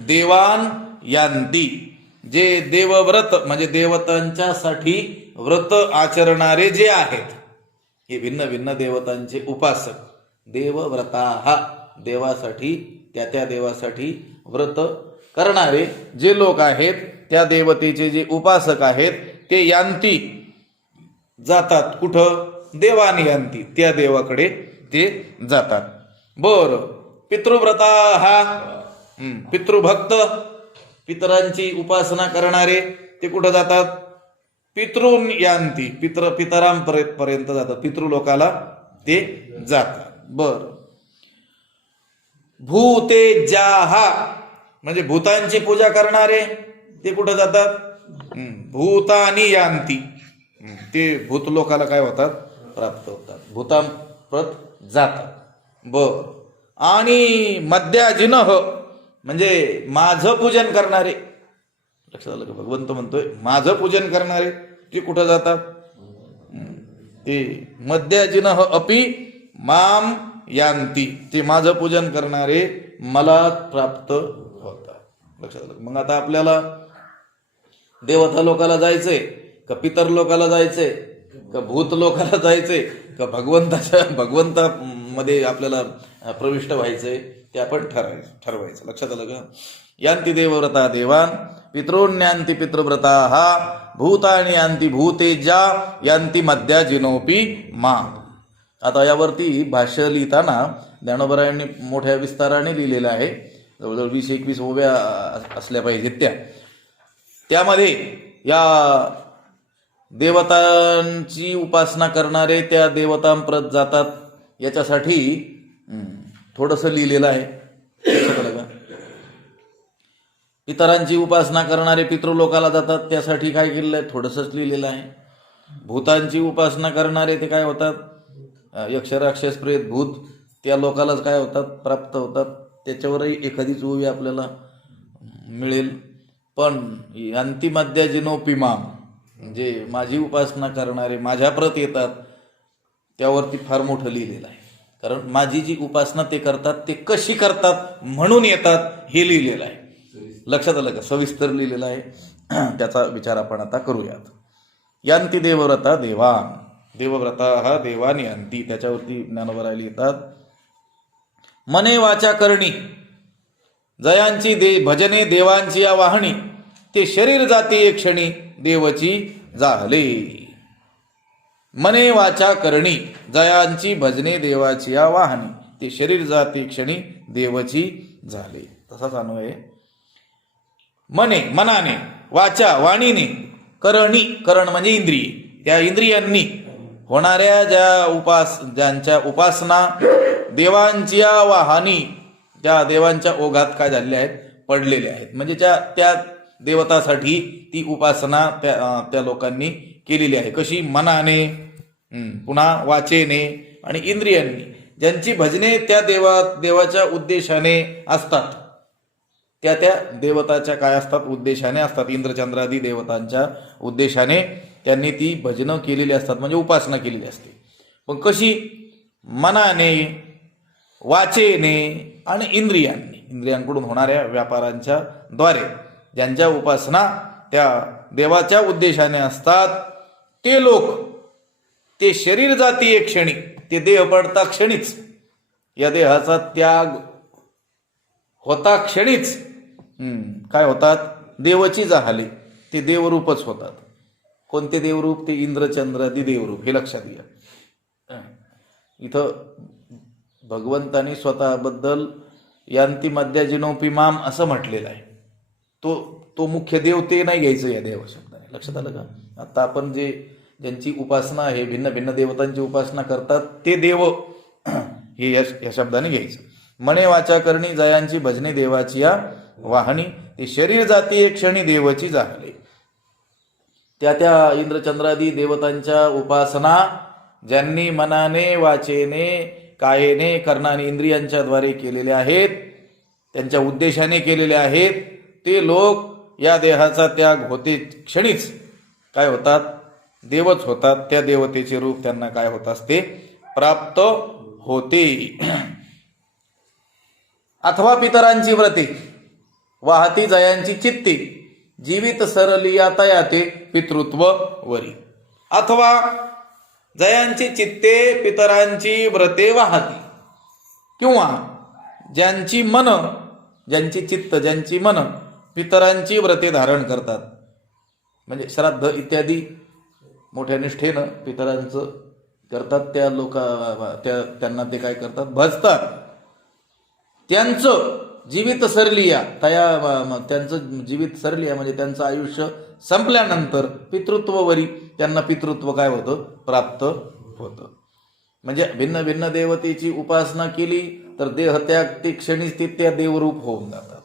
देवान यांती, जे देवव्रत म्हणजे देवतांच्यासाठी व्रत आचरणारे जे आहेत, हे भिन्न भिन्न देवतांचे उपासक. देवव्रता देवासाठी, त्या देवासाठी व्रत करणारे जे लोक आहेत, त्या देवतेचे जे उपासक आहेत ते यांती जातात. कुठं? देवानी यांती, त्या देवाकडे ते जातात. बर, पितृव्रता पितृभक्त, पितरांची उपासना करणारे ते कुठं जातात? पितृन यांती, पितरांपर्यंत जातात, पितृलोकाला ते जातात. बर, भूतेज्याहा म्हणजे भूतांची पूजा करणारे ते कुठं जातात? भूतानी यांती, ते भूतलोकाला काय होतात? प्राप्त होतात, भूतांप्रत जातात. बर, आणि मद्याजिनः म्हणजे माझं पूजन करणारे. लक्षात आलं का? भगवंत म्हणतोय माझं पूजन करणारे ते कुठं जातात? ते मद्याजिनः अपि माम यांती, ते माझं पूजन करणारे मला प्राप्त होतात. लक्षात आलं? मग आता आपल्याला देवता लोकाला जायचंय का पितर लोकाला जायचंय का भूत लोकाला जायचंय का भगवंतामध्ये आपल्याला प्रविष्ट व्हायचंय ते आपण ठरवायचं. लक्षात आलं का? यांती देवव्रता देवान, पितॄन्यांती पितृव्रता, भूतानि यांती भूतेज्या, यांती मद्या जिनोपी मा. आता यावरती भाष्य लिहिताना ज्ञानोबरायांनी मोठ्या विस्ताराने लिहिलेलं आहे जवळजवळ 20-21 ओव्या असल्या पाहिजेत त्यामध्ये या देवतांची उपासना करणारे त्या देवतांप्रत जातात याच्यासाठी थोडंसं लिहिलेलं आहे. का पितरांची उपासना करणारे पितृलोकाला जातात त्यासाठी काय केलेलं आहे, थोडंसंच लिहिलेलं आहे. भूतांची उपासना करणारे ते काय होतात, यक्ष राक्षस प्रेत भूत त्या लोकालाच काय होतात, प्राप्त होतात. त्याच्यावरही एखादीच ओवी आपल्याला मिळेल. पण अंतिमध्या जिनोपिमाम म्हणजे माझी उपासना करणारे माझ्या प्रत येतात त्यावरती फार मोठं लिहिलेलं आहे. कारण माझी जी उपासना ते करतात ते कशी करतात म्हणून येतात हे लिहिलेलं आहे. लक्षात आलं का, सविस्तर लिहिलेलं आहे. त्याचा विचार आपण आता करूयात. यांती देवव्रता देवान, देवव्रता हा देवानी अंती, त्याच्यावरती ज्ञानोबराय लिहितात. मने वाचा करणी जयांची भजने देवांची या वाहणी, ते शरीर जाती एक क्षणी देवची झाले. मने वाचा करणी जयांची भजने देवाची या वाहणी, ते शरीर जाती क्षणी देवची झाले. तसाच अन्वय. मने मनाने, वाचा वाणीने, करणी करण म्हणजे इंद्रिय, त्या इंद्रियांनी होणाऱ्या ज्यांच्या उपासना देवांची वाहनी, त्या देवांच्या ओघात काय झालेल्या आहेत, पडलेल्या आहेत. म्हणजे त्या देवतासाठी ती उपासना त्या लोकांनी केलेली आहे. कशी, मनाने, पुन्हा वाचेने आणि इंद्रियांनी, ज्यांची भजने त्या देवाच्या उद्देशाने असतात, त्या देवताच्या काय असतात, उद्देशाने असतात. इंद्रचंद्रादी देवतांच्या उद्देशाने त्यांनी ती भजनं केलेली असतात, म्हणजे उपासना केलेली असते. पण कशी, मनाने, वाचेने आणि इंद्रियांकडून होणाऱ्या व्यापारांच्या द्वारे ज्यांच्या उपासना त्या देवाच्या उद्देशाने असतात, ते लोक, ते शरीर जाती एक क्षणी, ते देह पडता क्षणीच, या देहाचा त्याग होता क्षणीच काय होतात, देवची झाले, ते देवरूपच होतात. कोणते देवरूप, ते इंद्रचंद्रादी देवरूप, हे लक्षात घ्या. इथं भगवंतानी स्वतःबद्दल यांती मध्या जिनोपिमाम असं म्हटलेलं आहे. तो मुख्य देव ते नाही घ्यायचं या देव शब्दाने. लक्षात आलं का. आता आपण ज्यांची उपासना आहे, भिन्न भिन्न देवतांची उपासना करतात, ते देव हे या शब्दाने घ्यायचं. मने वाचा करणी जयांची भजने देवाची या वाहणी, ते शरीर जाती एक क्षणी देवची झाले. त्या इंद्रचंद्रादी देवतांच्या उपासना ज्यांनी मनाने, वाचेने, कायेने, कर्णाने, इंद्रियांच्या द्वारे केलेले आहेत, त्यांच्या उद्देशाने केलेले आहेत, ते लोक या देहाचा त्याग होते क्षणीच काय होतात, देवच होतात. त्या देवतेचे रूप त्यांना काय होत असते, प्राप्त होते. अथवा पितरांची व्रते वाहती जयांची चित्ते, जीवित सरलिया तयाते पितृत्व वरी. अथवा जयांची चित्ते पितरांची व्रते वाहती, किंवा ज्यांची मन, ज्यांची चित्त, ज्यांची मन पितरांची व्रते धारण करतात, म्हणजे श्राद्ध इत्यादी मोठ्या निष्ठेनं पितरांचं करतात, त्यांना ते काय करतात, भजतात. त्यांचं जीवित सरलिया त्यांचं जीवित सरलिया म्हणजे त्यांचं आयुष्य संपल्यानंतर पितृत्ववरी त्यांना पितृत्व काय होतं, प्राप्त होतं. म्हणजे भिन्न भिन्न देवतेची उपासना केली तर देहत्याग ते क्षणीच ते त्या देवरूप होऊन जातात.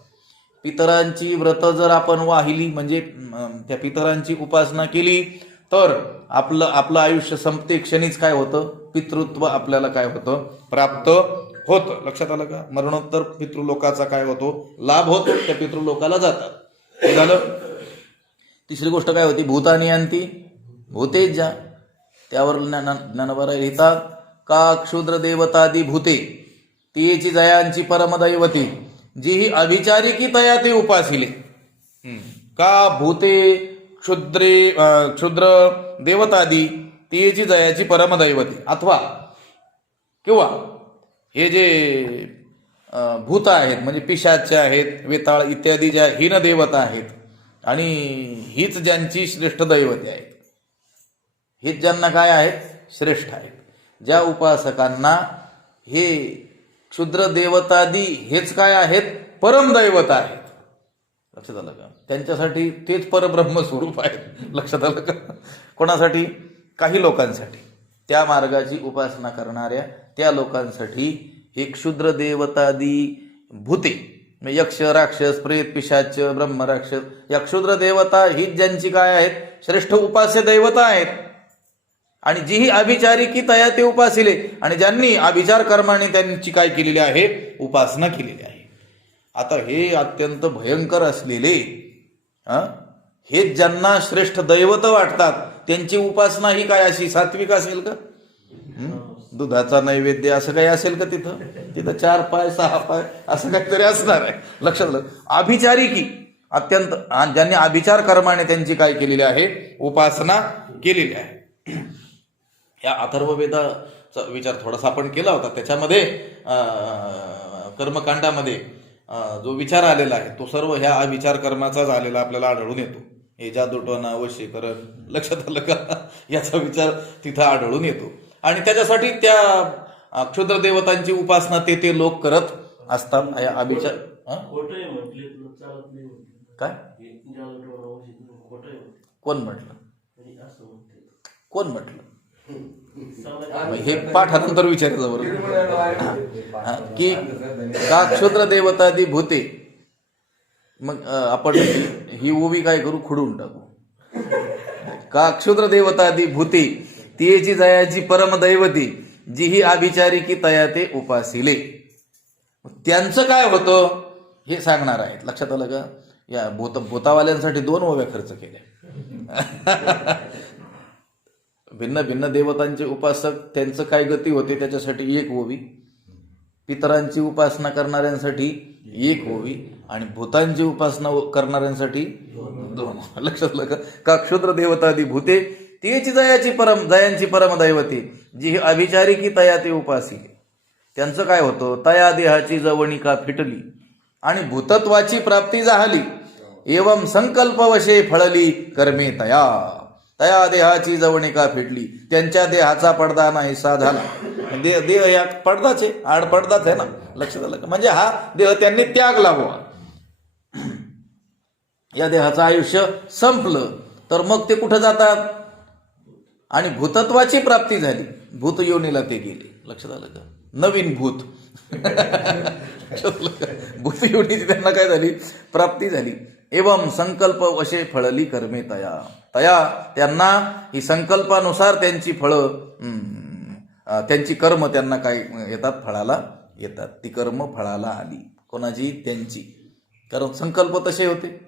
पितरांची व्रत जर आपण वाहिली, म्हणजे त्या पितरांची उपासना केली, तर आपलं आयुष्य संपते क्षणीच काय होतं, पितृत्व आपल्याला काय होतं, प्राप्त होतं. लक्षात आलं का. मरणोत्तर पितृलोकाचा काय होतो, लाभ होतो, त्या पितृलोकाला जातात. हे झालं. तिसरी गोष्ट काय होती, भूतानी अंती, भूतेज ज्या, त्यावर ज्ञानोबराय लिहितात. का क्षुद्र देवतादी भूते तेची जयांची परमदैवती, जी ही अभिचारिकी तया ते उपासिले. का भूते क्षुद्र देवतादी तेची जयाची परमदैवती, अथवा किंवा हे जे भूत आहेत म्हणजे पिशाच आहेत, वेताळ इत्यादी ज्या हीन देवता आहेत, आणि हीच ज्यांची श्रेष्ठ दैवते आहेत, हीच ज्यांना काय आहेत, श्रेष्ठ आहेत. ज्या उपासकांना हे क्षुद्र देवतादी हेच काय आहेत, परमदैवत आहेत. लक्षात आलं का? त्यांच्यासाठी तेच परब्रह्म स्वरूप आहेत. लक्षात आलं का? कोणासाठी? काही लोकांसाठी, त्या मार्गाची उपासना करणाऱ्या त्या लोकांसाठी हे क्षुद्र देवतादी भूते, यक्ष, राक्षस, प्रेत, पिशाच, ब्रह्म, राक्षस, या क्षुद्र देवता ही ज्यांची काय आहेत? श्रेष्ठ उपास्य दैवता आहेत. आणि जी ही अभिचारी की तया ते उपासिले, आणि ज्यांनी अभिचार कर्माने त्यांची काय केलेली आहे? उपासना केलेली आहे. आता हे अत्यंत भयंकर असलेले हे ज्यांना श्रेष्ठ दैवत वाटतात त्यांची उपासना ही काय अशी सात्विक असेल का? दुधाचा नैवेद्य असं काही असेल का? तिथं 4 पाय 6 पाय असं काहीतरी असणार आहे. लक्षात आलं? अभिचारी की अत्यंत ज्यांनी अभिचार कर्माने त्यांची काय केलेली आहे? उपासना केलेली आहे. या अथर्ववेदाचा विचार थोडासा आपण केला होता. त्याच्यामध्ये कर्मकांडामध्ये जो विचार आलेला आहे तो सर्व ह्या अविचार कर्माचाच आलेला आपल्याला आढळून येतो. हे जादूटोणा, वशीकरण, लक्षात आलं का? याचा विचार तिथं आढळून येतो. आणि त्याच्यासाठी त्या क्षुद्र देवतांची उपासना ते लोक करत असतात. या अभिचार काय? कोण म्हटलं? कोण म्हटलं? हे पाठानंतर विचारायचं बरोबर की का क्षुद्र देवतादी भूते. मग आपण ही ओवी काय करू? खुडून टाकू. का क्षुद्र देवतादी भूते तियेची जयाची परमदैवती जी ही अभिचारी की तया ते उपासिले. त्यांचं काय होतं हे सांगणार आहेत. लक्षात आलं का? या भूतावाल्यांसाठी 2 ओव्या खर्च केल्या. भिन्न भिन्न देवतांचे उपासक त्यांचं काय गती होते त्याच्यासाठी 1 ओवी, पितरांची उपासना करणाऱ्यांसाठी 1 ओवी, आणि भूतांची उपासना करणाऱ्यांसाठी 2. लक्षात आलं का? क्षुद्र देवतादी भूते तिची जयांची परमदैवती जी ही अभिचारी की तया ते उपासिले. त्यांचं काय होतं? तया देहाची जवणिका फिटली आणि भूतत्वाची प्राप्ती झाली. एवं संकल्पवशे फळली कर्मे तया. तया देहाची जवणिका फिटली, त्यांच्या देहाचा पडदा नाहीसा झाला. देह या पडदाच आहे, आड पडदाच आहे ना. लक्षात आलं का? म्हणजे हा देह त्यांनी त्यागला बुवा. या देहाचं आयुष्य संपलं तर मग ते कुठं जातात? आणि भूतत्वाची प्राप्ती झाली, भूत योनीला ते गेले. लक्षात आलं का? नवीन भूत. भूत योनीची त्यांना काय झाली? प्राप्ती झाली. एवं संकल्प वशे फळली कर्मे तया. तया त्यांना ही संकल्पानुसार त्यांची फळं, त्यांची कर्म त्यांना काय येतात? फळाला येतात. ती कर्म फळाला आली. कोणाची? त्यांची. कारण संकल्प तसे होते,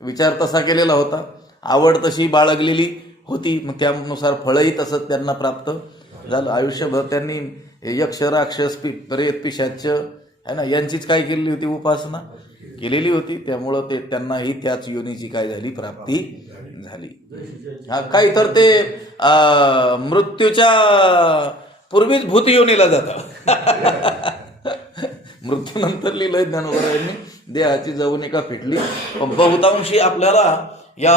विचार तसा केलेला होता, आवड तशी बाळगलेली होती, मग त्यानुसार फळही तसंच त्यांना प्राप्त झालं. आयुष्यभर त्यांनी यक्ष, राक्षस, प्रेत, पिशाच है ना यांचीच काय केलेली होती? उपासना केलेली होती. त्यामुळं त्यांनाही त्याच योनीची काय झाली? प्राप्ती झाली. काही तर ते मृत्यूच्या पूर्वीच भूत योनीला जातात. मृत्यूनंतर लिहिलंय ज्ञानोबरायांनी देहाची जवणिका फिटली. पण बहुतांशी आपल्याला या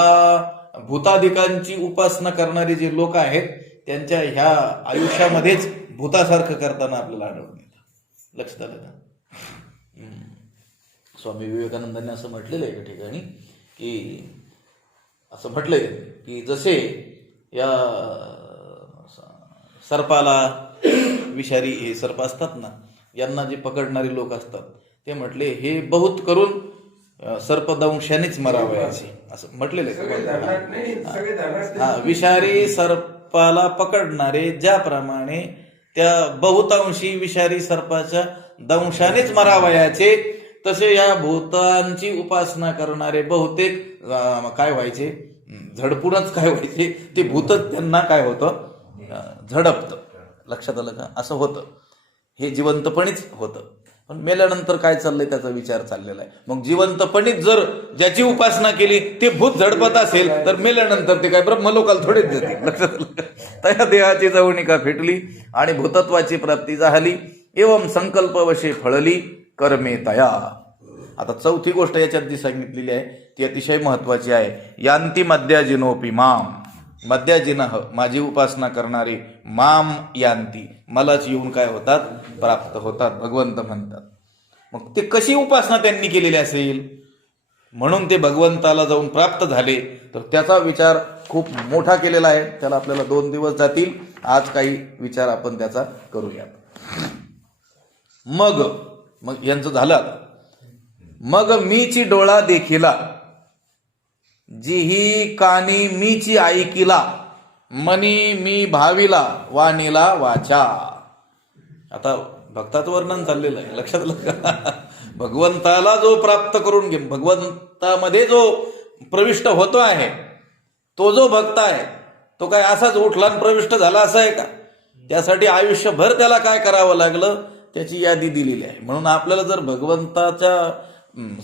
भूताधिकांची उपासना करणारे जे लोक आहेत त्यांच्या ह्या आयुष्यामध्येच भूतासारखं करताना आपल्याला आढळून येतं. लक्षात आलं का? स्वामी विवेकानंदांनी असं म्हटलेलं आहे एका ठिकाणी की असं म्हटलंय की जसे या सर्पाला विषारी हे सर्प असतात ना, यांना जे पकडणारे लोक असतात ते म्हटले हे बहुत करून सर्पदंशानेच मरावयाचे असं म्हटलेलं आहे. विषारी सर्पाला पकडणारे ज्याप्रमाणे त्या बहुतांशी विषारी सर्पाच्या दंशानेच मरावयाचे, तसे या भूतांची उपासना करणारे बहुतेक काय व्हायचे? झडपूनच काय व्हायचे? ते भूतच त्यांना काय होतं? झडपतं. लक्षात आलं का? असं होतं. हे जिवंतपणीच होतं. पण मेल्यानंतर काय चाललंय त्याचा विचार चाललेला आहे. मग जिवंतपणीच जर ज्याची उपासना केली ते भूत झडपत असेल तर मेल्यानंतर ते काय ब्रह्मलोकाला थोडेच जातील. लक्षात आलं? त्या देहाची जवणिका फिटली आणि भूतत्वाची प्राप्ती झाली. एवं संकल्पवशे फळली कर्मे तया. आता 4थी गोष्ट याच्यात जी सांगितलेली आहे ती अतिशय महत्वाची आहे. यांती मद्याजिनोपी माम. मद्याजिनः माझी उपासना करणारे, माम यांती मलाच येऊन काय होतात? प्राप्त होतात. भगवंत म्हणतात मग ते कशी उपासना त्यांनी केलेली असेल, म्हणून ते भगवंताला जाऊन प्राप्त झाले, तर त्याचा विचार खूप मोठा केलेला आहे. त्याला आपल्याला 2 दिवस जातील. आज काही विचार आपण त्याचा करूयात. मग यांचं झालं. मग मीची डोळा देखिला, जिही कानी मीची ऐकिला, मनी मी भाविला, वाणीला वाचा. आता भक्ताचं वर्णन चाललेलं आहे, लक्षात आलं का? भगवंताला जो प्राप्त करून घे, भगवंतामध्ये जो प्रविष्ट होतो आहे, तो जो भक्त आहे, तो काय असाच उठला आणि प्रविष्ट झाला असा आहे का? त्यासाठी आयुष्यभर त्याला काय करावं लागलं त्याची यादी दिलेली आहे. म्हणून आपल्याला जर भगवंताच्या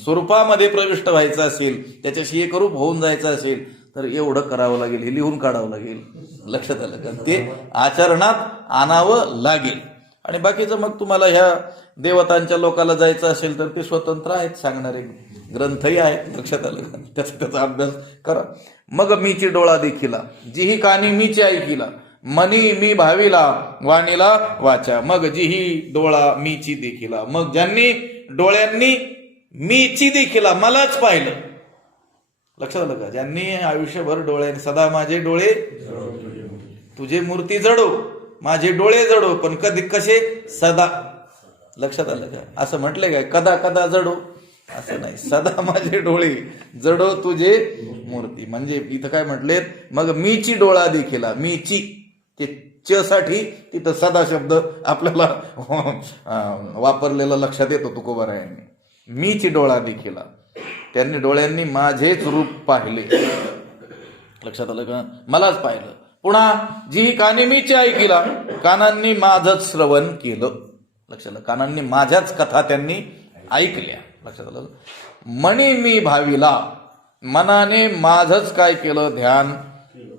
स्वरूपामध्ये प्रविष्ट व्हायचं असेल, त्याच्याशी एकरूप होऊन जायचं असेल, तर एवढं करावं लागेल, हे लिहून काढावं लागेल. लक्षात आलं का? ते आचरणात आणावं लागेल. आणि बाकीचं मग तुम्हाला ह्या देवतांच्या लोकाला जायचं असेल तर ते स्वतंत्र आहेत, सांगणारे ग्रंथही आहेत. लक्षात आलं का? त्याचा अभ्यास करा. मग मीची डोळा देखिला, जिही कानी मीची ऐकिला, मनी मी भाविला, वाणीला वाचा. मग जिही डोळा मीची देखिला, मग ज्यांनी डोळ्यांनी मीची देखिला, मलाच पाहिलं. लक्षात आलं का? ज्यांनी आयुष्यभर डोळ्यांनी सदा माझे डोळे तुझे मूर्ती जडो, माझे डोळे जडो, पण कधी कसे? सदा. लक्षात आलं का? असं म्हटलंय काय कदा कदा जडो? असं नाही, सदा माझे डोळे जडो तुझे मूर्ती. म्हणजे इथं काय म्हटलेत? मग मीची डोळा देखिला, मीची ते च साठी तिथं सदा शब्द आपल्याला वापरलेला लक्षात येतो तुकोबारायांनी. मीची डोळा देखिला, त्यांनी डोळ्यांनी माझेच रूप पाहिले. लक्षात आलं का? मलाच पाहिलं. पुन्हा जी कानी मीची ऐकिला, कानांनी माझंच श्रवण केलं. लक्षात आलं? कानांनी माझ्याच कथा त्यांनी ऐकल्या. लक्षात आलं? मनी मी भाविला, मनाने माझंच काय केलं? ध्यान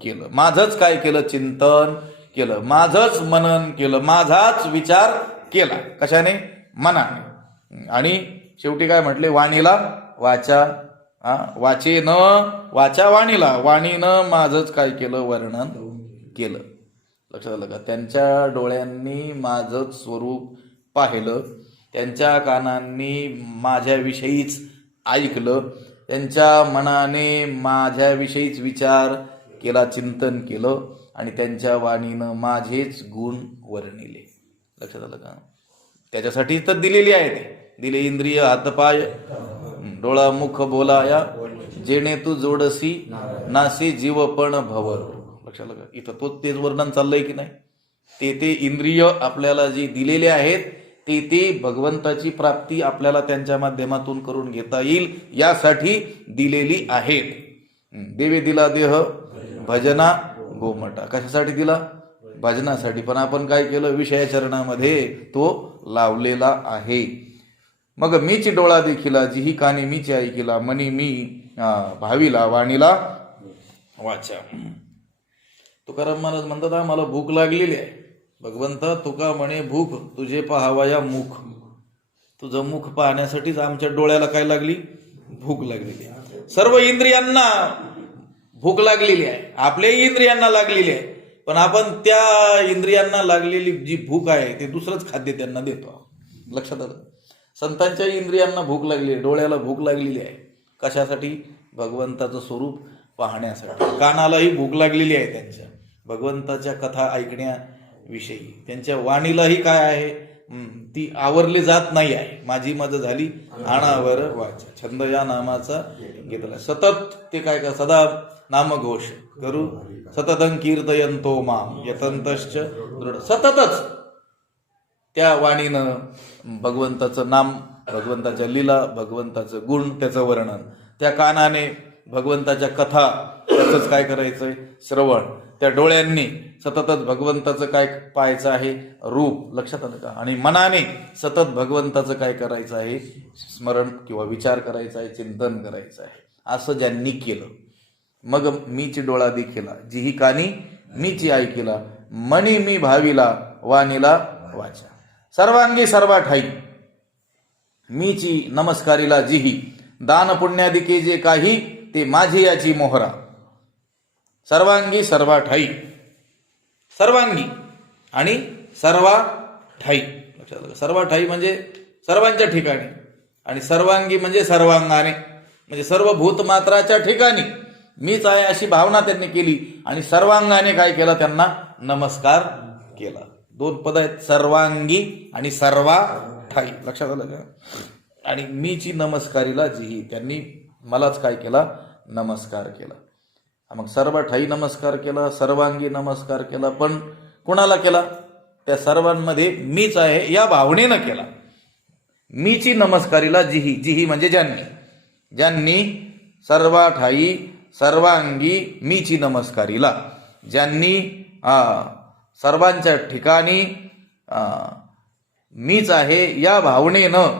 केलं. माझंच काय केलं? चिंतन केलं. माझंच मनन केलं. माझाच विचार केला. कशाने? मनाने. आणि शेवटी काय म्हटले? वाणीला वाचा. वाचे न वाचा वाणीला, वाणीनं माझंच काय केलं? वर्णन केलं. लक्षात आलं का? त्यांच्या डोळ्यांनी माझं स्वरूप पाहिलं, त्यांच्या कानांनी माझ्याविषयीच ऐकलं, त्यांच्या मनाने माझ्याविषयीच विचार केला, चिंतन केलं, आणि त्यांच्या वाणीनं माझेच गुण वर्णिले. लक्षात आलं का? त्याच्यासाठी तर दिलेली आहे ते. दिले इंद्रिय हातपाय, डोळा मुख बोलाया, जेणे तू जोडसी, नासे जीवपण भवर. लक्षात आलं का? इथं तेच वर्णन चाललंय की नाही? ते इंद्रिय आपल्याला जी दिलेले आहेत, ते भगवंताची प्राप्ती आपल्याला त्यांच्या माध्यमातून करून घेता येईल यासाठी दिलेली आहेत. देवे दिला देह भजना गोमटा. कशासाठी दिला? भजनासाठी. पण आपण काय केलं? विषयाचरणामध्ये तो लावलेला आहे. मग मीची डोळा देखिला, जिही कानी मीची ऐकिला, मनी मी भाविला, वाणीला वाचा. तुकाराम महाराज म्हणतात, मला भूक लागलेली आहे. भगवंता तुका म्हणे भूक तुझे पाहावया मुख. तुझं मुख पाहण्यासाठीच आमच्या डोळ्याला काय लागली? भूक लागलेली आहे. सर्व इंद्रियांना भूक लागलेली आहे, आपल्याही इंद्रियांना लागलेली आहे. पण आपण त्या इंद्रियांना लागलेली जी भूक आहे ते दुसरंच खाद्य त्यांना देतो. लक्षात आलं? संतांच्या इंद्रियांना भूक लागली आहे, डोळ्याला भूक लागलेली आहे. कशासाठी? भगवंताचं स्वरूप पाहण्यासाठी. कानालाही भूक लागलेली आहे त्यांच्या भगवंताच्या कथा ऐकण्याविषयी. त्यांच्या वाणीलाही काय आहे? ती आवरली जात नाही आहे. माझी मज झाली आणावर वाचा. छंद या नामाचा घेतला. सतत ते काय का सदा नामघोष करू, सततं कीर्तयंतो माम यतंतश्च दृढ. सततच त्या वाणीनं भगवंताचं नाम, भगवंताच्या लीला, भगवंताचं गुण, त्याचं वर्णन. त्या कानाने भगवंताच्या कथा, त्याचंच काय करायचंय? श्रवण. त्या डोळ्यांनी सततच भगवंताचं काय पाहायचं आहे? रूप. लक्षात आलं का? आणि मनाने सतत भगवंताचं काय करायचं आहे? स्मरण किंवा विचार करायचा आहे, चिंतन करायचं आहे. असं ज्यांनी केलं, मग मीची डोळा देखिला, जिही कानी मीची ऐकिला, मनी मी भाविला, वाणीला वाचा. सर्वांगी सर्वा ठाई मीची नमस्कारीला जिही, दान पुण्यादिके जे काही, ते माझी याची मोहरा. सर्वांगी सर्वा ठाई. सर्वांगी आणि सर्वा ठाई. लक्षात आलं? सर्वा ठाई म्हणजे सर्वांच्या ठिकाणी, आणि सर्वांगी म्हणजे सर्वांगाने, म्हणजे सर्व भूतमात्राच्या ठिकाणी मीच आहे अशी भावना त्यांनी केली आणि सर्वांगाने काय केलं, त्यांना नमस्कार केला. दोन पद आहेत, सर्वांगी आणि सर्वाठाई. लक्षात आलं का? आणि मीची नमस्कारीला जीही, त्यांनी मलाच काय केला, नमस्कार केला. मग सर्वठाई नमस्कार केला, सर्वांगी नमस्कार केला, पण कोणाला केला? त्या सर्वांमध्ये मीच आहे या भावनेनं केला. मीची नमस्कारीला जीही, जीही म्हणजे ज्यांनी, ज्यांनी सर्वाठाई सर्वांगी मीची नमस्कारीला, ज्यांनी सर्वांच्या ठिकाणी मीच आहे या भावनेनं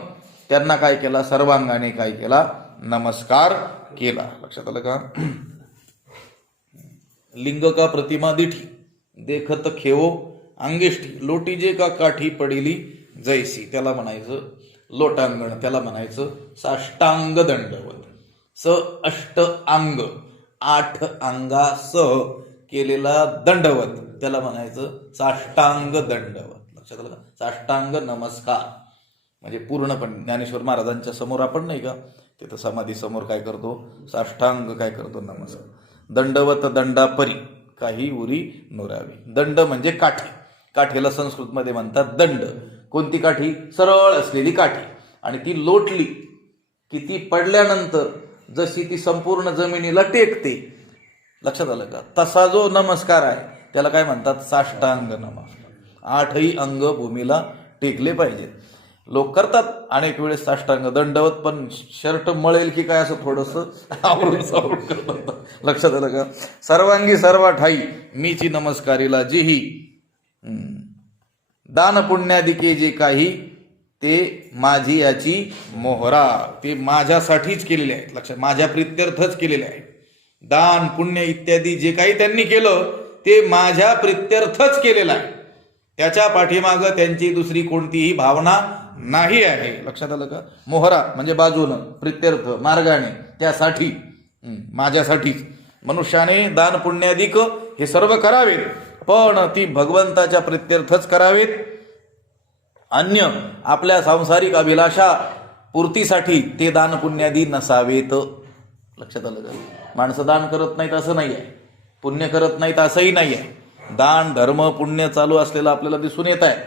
त्यांना काय केला, सर्वांगाने काय केला, नमस्कार केला. लक्षात आलं का? लिंग का प्रतिमा दिठी, देखत खेवो अंगेष्ठी, लोटी जे का काठी पडिली जैसी, त्याला म्हणायचं लोटांगण, त्याला म्हणायचं साष्टांग दंडवत. स अष्ट अंग, 8 अंगासह केलेला दंडवत, त्याला म्हणायचं साष्टांग दंडवत. लक्षात आलं का? साष्टांग नमस्कार म्हणजे पूर्णपणे ज्ञानेश्वर महाराजांच्या समोर आपण नाही का तिथं समाधी समोर काय करतो, साष्टांग काय करतो, नमस्कार. दंडवत दंडापरी काही उरी नुरावी. दंड म्हणजे काठी, काठीला संस्कृतमध्ये म्हणतात दंड. कोणती काठी? सरळ असलेली काठी, आणि ती लोटली की ती पडल्यानंतर जशी ती संपूर्ण जमिनीला टेकते. लक्षात आलं का? तसा जो नमस्कार आहे त्याला काय म्हणतात, साष्टांग नमस्कार. 8ही अंग भूमीला टेकले पाहिजेत. लोक करतात अनेक वेळेस साष्टांग दंडवत, पण शर्ट मळेल की काय असं थोडंसं आवरून सावरून करतात. लक्षात आलं का? सर्वांगी सर्वाठाई मीची नमस्कारीला जीही, दान पुण्यादिके जे काही ते माझी याची मोहरा, ते माझ्यासाठीच केलेले आहेत. लक्षात, माझ्या प्रित्यर्थच केलेले आहे. दान पुण्य इत्यादी जे काही त्यांनी केलं ते माझ्या प्रित्यर्थच केलेलं आहे. त्याच्या पाठीमागं त्यांची दुसरी कोणतीही भावना नाही आहे. लक्षात आलं का? मोहरा म्हणजे बाजूनं, प्रित्यर्थ मार्गाने, त्यासाठी, माझ्यासाठीच. मनुष्याने दान पुण्यादिक हे सर्व करावेत, पण ती भगवंताच्या प्रित्यर्थच करावेत. अन्य आपल्या सांसारिक अभिलाषा पूर्तीसाठी ते दान पुण्यादी नसावेत. लक्षात आलं का? माणसं दान करत नाहीत असं नाही आहे, पुण्य करत नाहीत असंही नाही आहे. दान धर्म पुण्य चालू असलेलं आपल्याला दिसून येत आहे,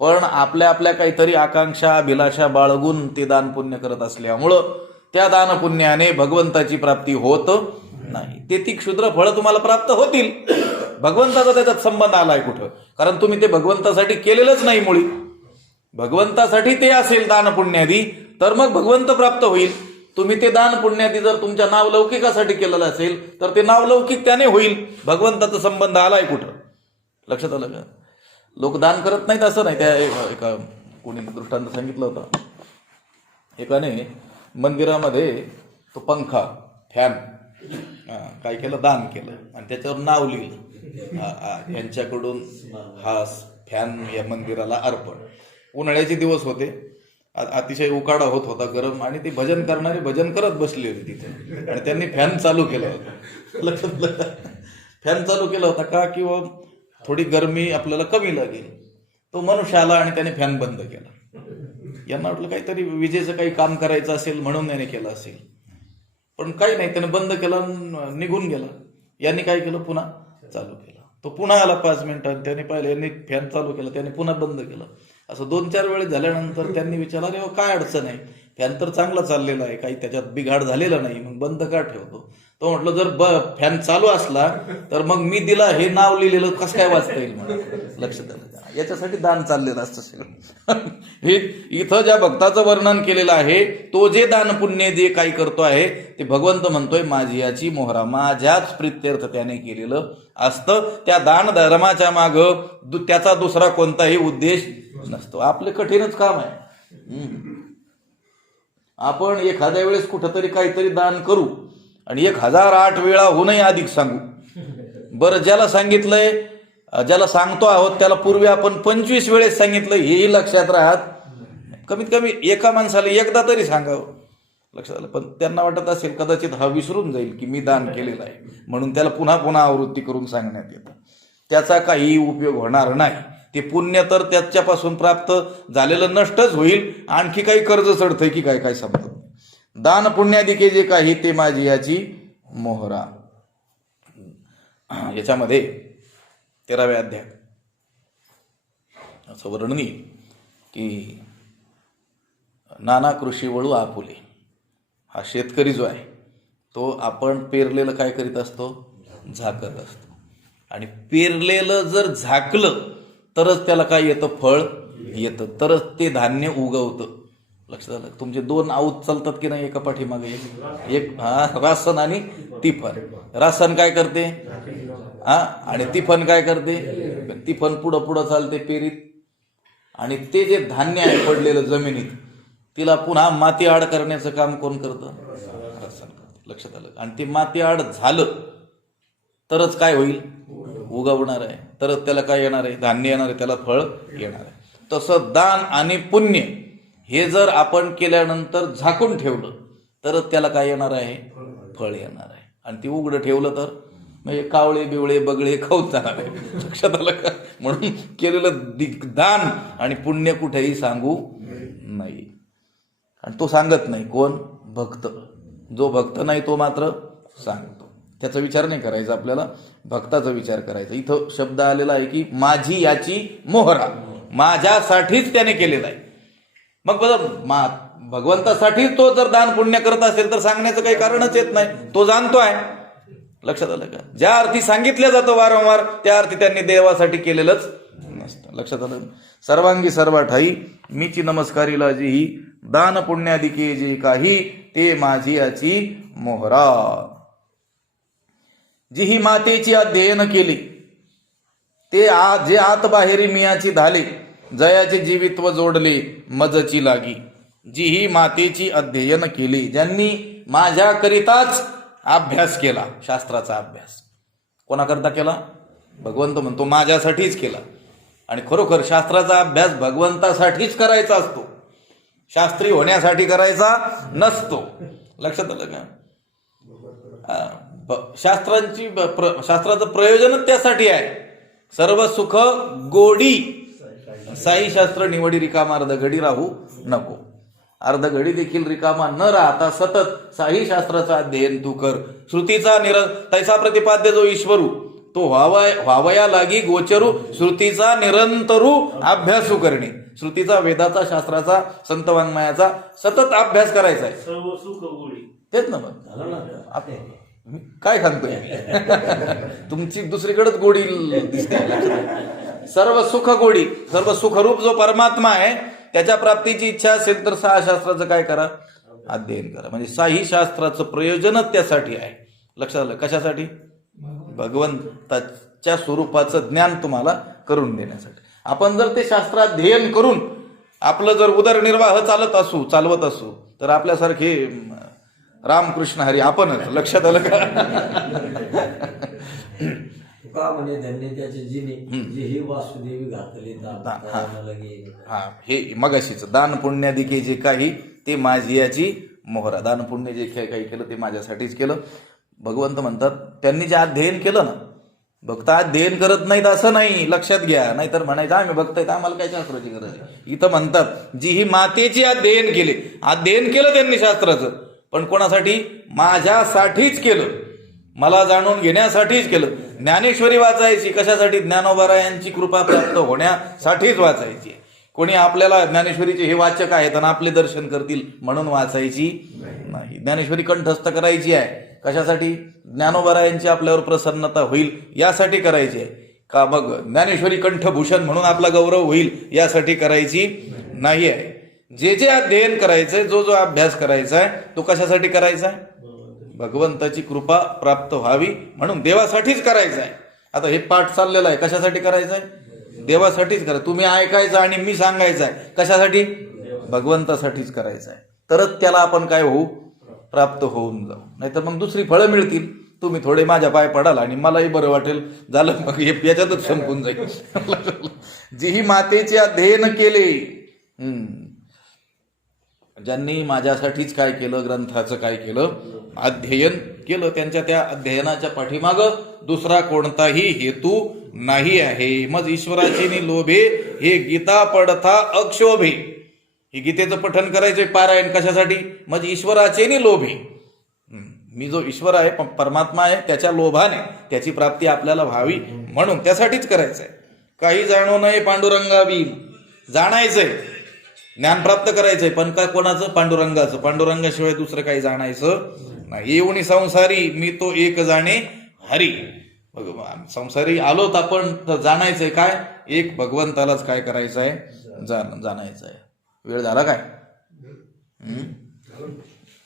पण आपल्या आपल्या काहीतरी आकांक्षा अभिलाषा बाळगून ते दान पुण्य करत असल्यामुळं त्या दान पुण्याने भगवंताची प्राप्ती होत नाही. ते ती क्षुद्र फळं तुम्हाला प्राप्त होतील, भगवंताचा त्याच्यात संबंध आलाय कुठं? कारण तुम्ही ते भगवंतासाठी केलेलंच नाही. मुळी भगवंतासाठी ते असेल दान पुण्यादी तर मग भगवंत प्राप्त होईल. तुम्ही ते दान पुण्यादी जर तुमच्या नावलौकिकासाठी केलेलं असेल तर ते नावलौकिक त्याने होईल. भगवंताचा संबंध आलाय कुठं? लक्षात आलं का? लोक दान करत नाहीत असं नाही. त्या एका कोणी दृष्टांत सांगितलं होतं, एकाने मंदिरामध्ये तो पंखा फॅन काय केलं, दान केलं आणि त्याच्यावर नाव लिहिलं, यांच्याकडून हा फॅन या मंदिराला अर्पण. उन्हाळ्याचे दिवस होते, अतिशय उकाडा होत होता, गरम, आणि ती भजन करणारी भजन करत बसली होती तिथे, आणि त्यांनी फॅन चालू केला होता. लक्षात, फॅन चालू केला होता का, किंवा थोडी गरमी आपल्याला कमी लागेल. तो मनुष्य आला आणि त्याने फॅन बंद केला. यांना वाटलं काहीतरी विजेचं काही काम करायचं असेल म्हणून त्याने केलं असेल, पण काही नाही, त्याने बंद केला, निघून गेला. यांनी काय केलं, पुन्हा चालू केला. तो पुन्हा आला 5 मिनिटांनी, त्याने पाहिलं, यांनी फॅन चालू केला, त्याने पुन्हा बंद केला. असं 2-4 वेळेस झाल्यानंतर त्यांनी विचारलं, अरे काय अडचण आहे, फॅन तर चांगला चाललेला आहे, काही त्याच्यात बिघाड झालेला नाही, मग बंद का ठेवतो? तो म्हटलं, जर फॅन चालू असला तर मग मी दिला हे नाव लिहिलेलं कसं काय वाचता येईल मला? लक्षात आलं का? याच्यासाठी दान चाललेलं असतं. हे इथं ज्या भक्ताचं वर्णन केलेलं आहे, तो जे दान पुण्य जे काही करतो आहे ते भगवंत म्हणतोय माझी याची मोहरा, माझ्याच प्रित्यर्थ त्याने केलेलं असतं. त्या दान धर्माच्या माग त्याचा दुसरा कोणताही उद्देश नसतो. आपलं कठीणच काम आहे. आपण एखाद्या वेळेस कुठंतरी काहीतरी दान करू आणि 1008 वेळा होऊनही अधिक सांगू. बरं, ज्याला सांगितलंय, ज्याला सांगतो आहोत त्याला पूर्वी आपण 25 वेळेस सांगितलं, हेही लक्षात राहत. कमीत कमी एका माणसाला एकदा तरी सांगावं. लक्षात आलं. पण त्यांना वाटत असेल कदाचित हा विसरून जाईल की मी दान केलेलं आहे, म्हणून त्याला पुन्हा पुन्हा आवृत्ती करून सांगण्यात येतं. त्याचा काही उपयोग होणार नाही. ते पुण्य तर त्याच्यापासून प्राप्त झालेलं नष्टच होईल, आणखी काही कर्ज चढतंय की काय काय समजत नाही. दान पुण्यादिके जे काही ते माझी याची मोहरा. याच्यामध्ये 13व्या अध्याय असं वर्णन येईल की नाना कृषी वळू आपुले. हा शेतकरी जो आहे तो आपण पेरलेलं काय करीत असतो, झाकत असतो. आणि पेरलेलं जर झाकलं तरच त्याला काय येतं, फळ येतं, तरच ते धान्य उगवतं. लक्षात आलं? तुमचे 2 आऊत चालतात की नाही एका पाठीमागे एक, रासन आणि तिफन. रासन काय करते, आणि तिफन काय करते, तिफन पुढं पुढं चालते पेरीत, आणि ते जे धान्य आहे पडलेलं जमिनीत तिला पुन्हा माती आड करण्याचं काम कोण करतं, रासन करतं. लक्षात आलं? आणि ते माती आड झालं तरच काय होईल, उगवणार आहे, तरच त्याला काय येणार आहे, धान्य येणार आहे, त्याला फळ येणार आहे. तसं दान आणि पुण्य हे जर आपण केल्यानंतर झाकून ठेवलं तरच त्याला काय येणार आहे, फळ येणार आहे. आणि ती उघडं ठेवलं तर म्हणजे कावळे बिवळे बगळे खाऊन जाणार आहे. लक्षात आलं का? म्हणून केलेलं दान आणि पुण्य कुठेही सांगू नाही. आणि तो सांगत नाही कोण, भक्त. जो भक्त नाही तो मात्र सांगतो. त्याचा विचार नाही करायचा आपल्याला, भक्ताचा विचार करायचा. इथं शब्द आलेला आहे की माझी याची मोहरा, माझ्यासाठीच त्याने केलेला आहे. मग बघा, भगवंतासाठीच तो जर दान पुण्य करत असेल तर सांगण्याचं काही कारणच येत नाही, तो जाणतो आहे. लक्षात आलं का? ज्या अर्थी सांगितलं जातं वारंवार त्या अर्थी त्यांनी देवासाठी केलेलंच नसतं. लक्षात आलं? सर्वांगी सर्व ठाई मीची नमस्कारीला जी ही दान पुण्यादिके जे काही ते माझी याची मोहरा. जी ही मातेची अध्ययन केली ते जे आत बाहेरी मियाची धाले, जयाचे जीवित्व जोडले मजची लागी. जी ही मातेची अध्ययन केली, ज्यांनी माझ्याकरिताच अभ्यास केला, शास्त्राचा अभ्यास. कोणाकरता केला? भगवंत म्हणतो माझ्यासाठीच केला. आणि खरोखर शास्त्राचा अभ्यास भगवंतासाठीच करायचा असतो, शास्त्री होण्यासाठी करायचा नसतो. लक्षात आलं का? शास्त्राचं प्रयोजनच त्यासाठी आहे. सर्व सुख गोडी साई शास्त्र निवडी, रिकामा अर्ध घडी राहू नको. अर्ध घडी देखील रिकामा न राहता सतत साई शास्त्राचं अध्ययन तू कर. श्रुतीचा तैसा प्रतिपाद्य जो ईश्वरू तो व्हावया लागी गोचरू, श्रुतीचा निरंतरू अभ्यासू करणे. श्रुतीचा, वेदाचा, शास्त्राचा, संत वाङ्मयाचा सतत अभ्यास करायचा आहे. सर्व सुख गोडी तेच ना. मग काय सांगतोय तुमची दुसरीकडेच गोडी दिसते. सर्व सुख गोडी, सर्व सुखरूप जो परमात्मा आहे त्याच्या प्राप्तीची इच्छा असेल तर सहा शास्त्राचं काय करा, अध्ययन करा. म्हणजे साही शास्त्राचं प्रयोजनच त्यासाठी आहे. लक्षात आलं? कशासाठी? भगवंताच्या स्वरूपाचं ज्ञान तुम्हाला करून देण्यासाठी. आपण जर ते शास्त्राध्ययन करून आपलं जर उदरनिर्वाह चालवत असू तर आपल्यासारखे रामकृष्ण हरी आपणच. लक्षात आलं का? का म्हणे धन्य त्याचे जिने जे हे वासुदेवी घातले हे मगाशीच दान पुण्यादिके जे काही ते माझी याची मोहरा. दान पुण्य जे काही केलं ते माझ्यासाठीच केलं. भगवंत म्हणतात त्यांनी जे अध्ययन केलं ना, भक्त अध्ययन करत नाहीत असं नाही, लक्षात घ्या. नाहीतर म्हणायचं आम्ही भक्त आहेत आम्हाला काय शास्त्राची गरज आहे. इथं म्हणतात जी ही मातेची अध्ययन केलं त्यांनी शास्त्राचं, पण कोणासाठी? माझ्यासाठीच केलं, मला जाणून घेण्यासाठीच केलं. ज्ञानेश्वरी वाचायची कशासाठी? ज्ञानोबारायांची कृपा प्राप्त होण्यासाठीच वाचायची. कोणी आपल्याला ज्ञानेश्वरीचे हे वाचक आहेत आणि आपले दर्शन करतील म्हणून वाचायची नाही. ज्ञानेश्वरी कंठस्थ करायची आहे कशासाठी? ज्ञानोबारायांची आपल्यावर प्रसन्नता होईल यासाठी करायची आहे का? मग ज्ञानेश्वरी कंठभूषण म्हणून आपला गौरव होईल यासाठी करायची नाही आहे. जे अध्ययन करायचंय, जो अभ्यास करायचा आहे तो कशासाठी करायचा आहे? भगवंताची कृपा प्राप्त व्हावी म्हणून देवासाठीच करायचं आहे. आता हे पाठ चाललेला आहे कशासाठी करायचं आहे? देवासाठीच करा. तुम्ही ऐकायचं आणि मी सांगायचं आहे कशासाठी? भगवंतासाठीच करायचं आहे. तरच त्याला आपण काय होऊ? प्राप्त होऊन जाऊ. नाहीतर मग दुसरी फळं मिळतील. तुम्ही थोडे माझ्या पाय पडाल आणि मलाही बरं वाटेल, झालं मग याच्यातच संपून जाईल. जी ही मातेचे अध्ययन केले, ज्यांनी माझ्यासाठीच काय केलं, ग्रंथाचं काय केलं, अध्ययन केलं, त्यांच्या त्या अध्ययनाच्या पाठीमागं दुसरा कोणताही हेतू नाही आहे. मग ईश्वराची नि लोभे हे गीता पडता अक्षोभे. हे गीतेचं पठण करायचंय पारायण कशासाठी? मग ईश्वराचे नि लोभे. मी जो ईश्वर आहे, परमात्मा आहे, त्याच्या लोभाने त्याची प्राप्ती आपल्याला व्हावी म्हणून त्यासाठीच करायचंय. काही जाणू नये पांडुरंगावी. जाणायचंय, ज्ञान प्राप्त करायचंय, पण काय कोणाचं? पांडुरंगाचं. पांडुरंगाशिवाय दुसरं काही जाणायचं नाही. येऊन संसारी मी तो एक जाणे हरी. संसारी आलोत आपण तर जाणायचंय काय? एक भगवंतालाच काय करायचं आहे? जाणायचं आहे. वेळ झाला काय?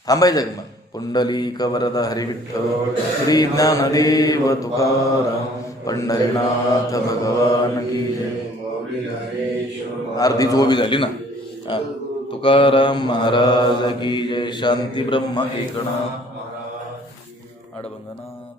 थांबायचं का मग? पुंडलिक वरद हरी विठ्ठल श्री ज्ञानदेव तुकाराम पंढरीनाथ भगवान की जय. आरती जोबी झाली ना. तुकाराम महाराज की जय. शांती ब्रह्म एकनाथ अडबंगना.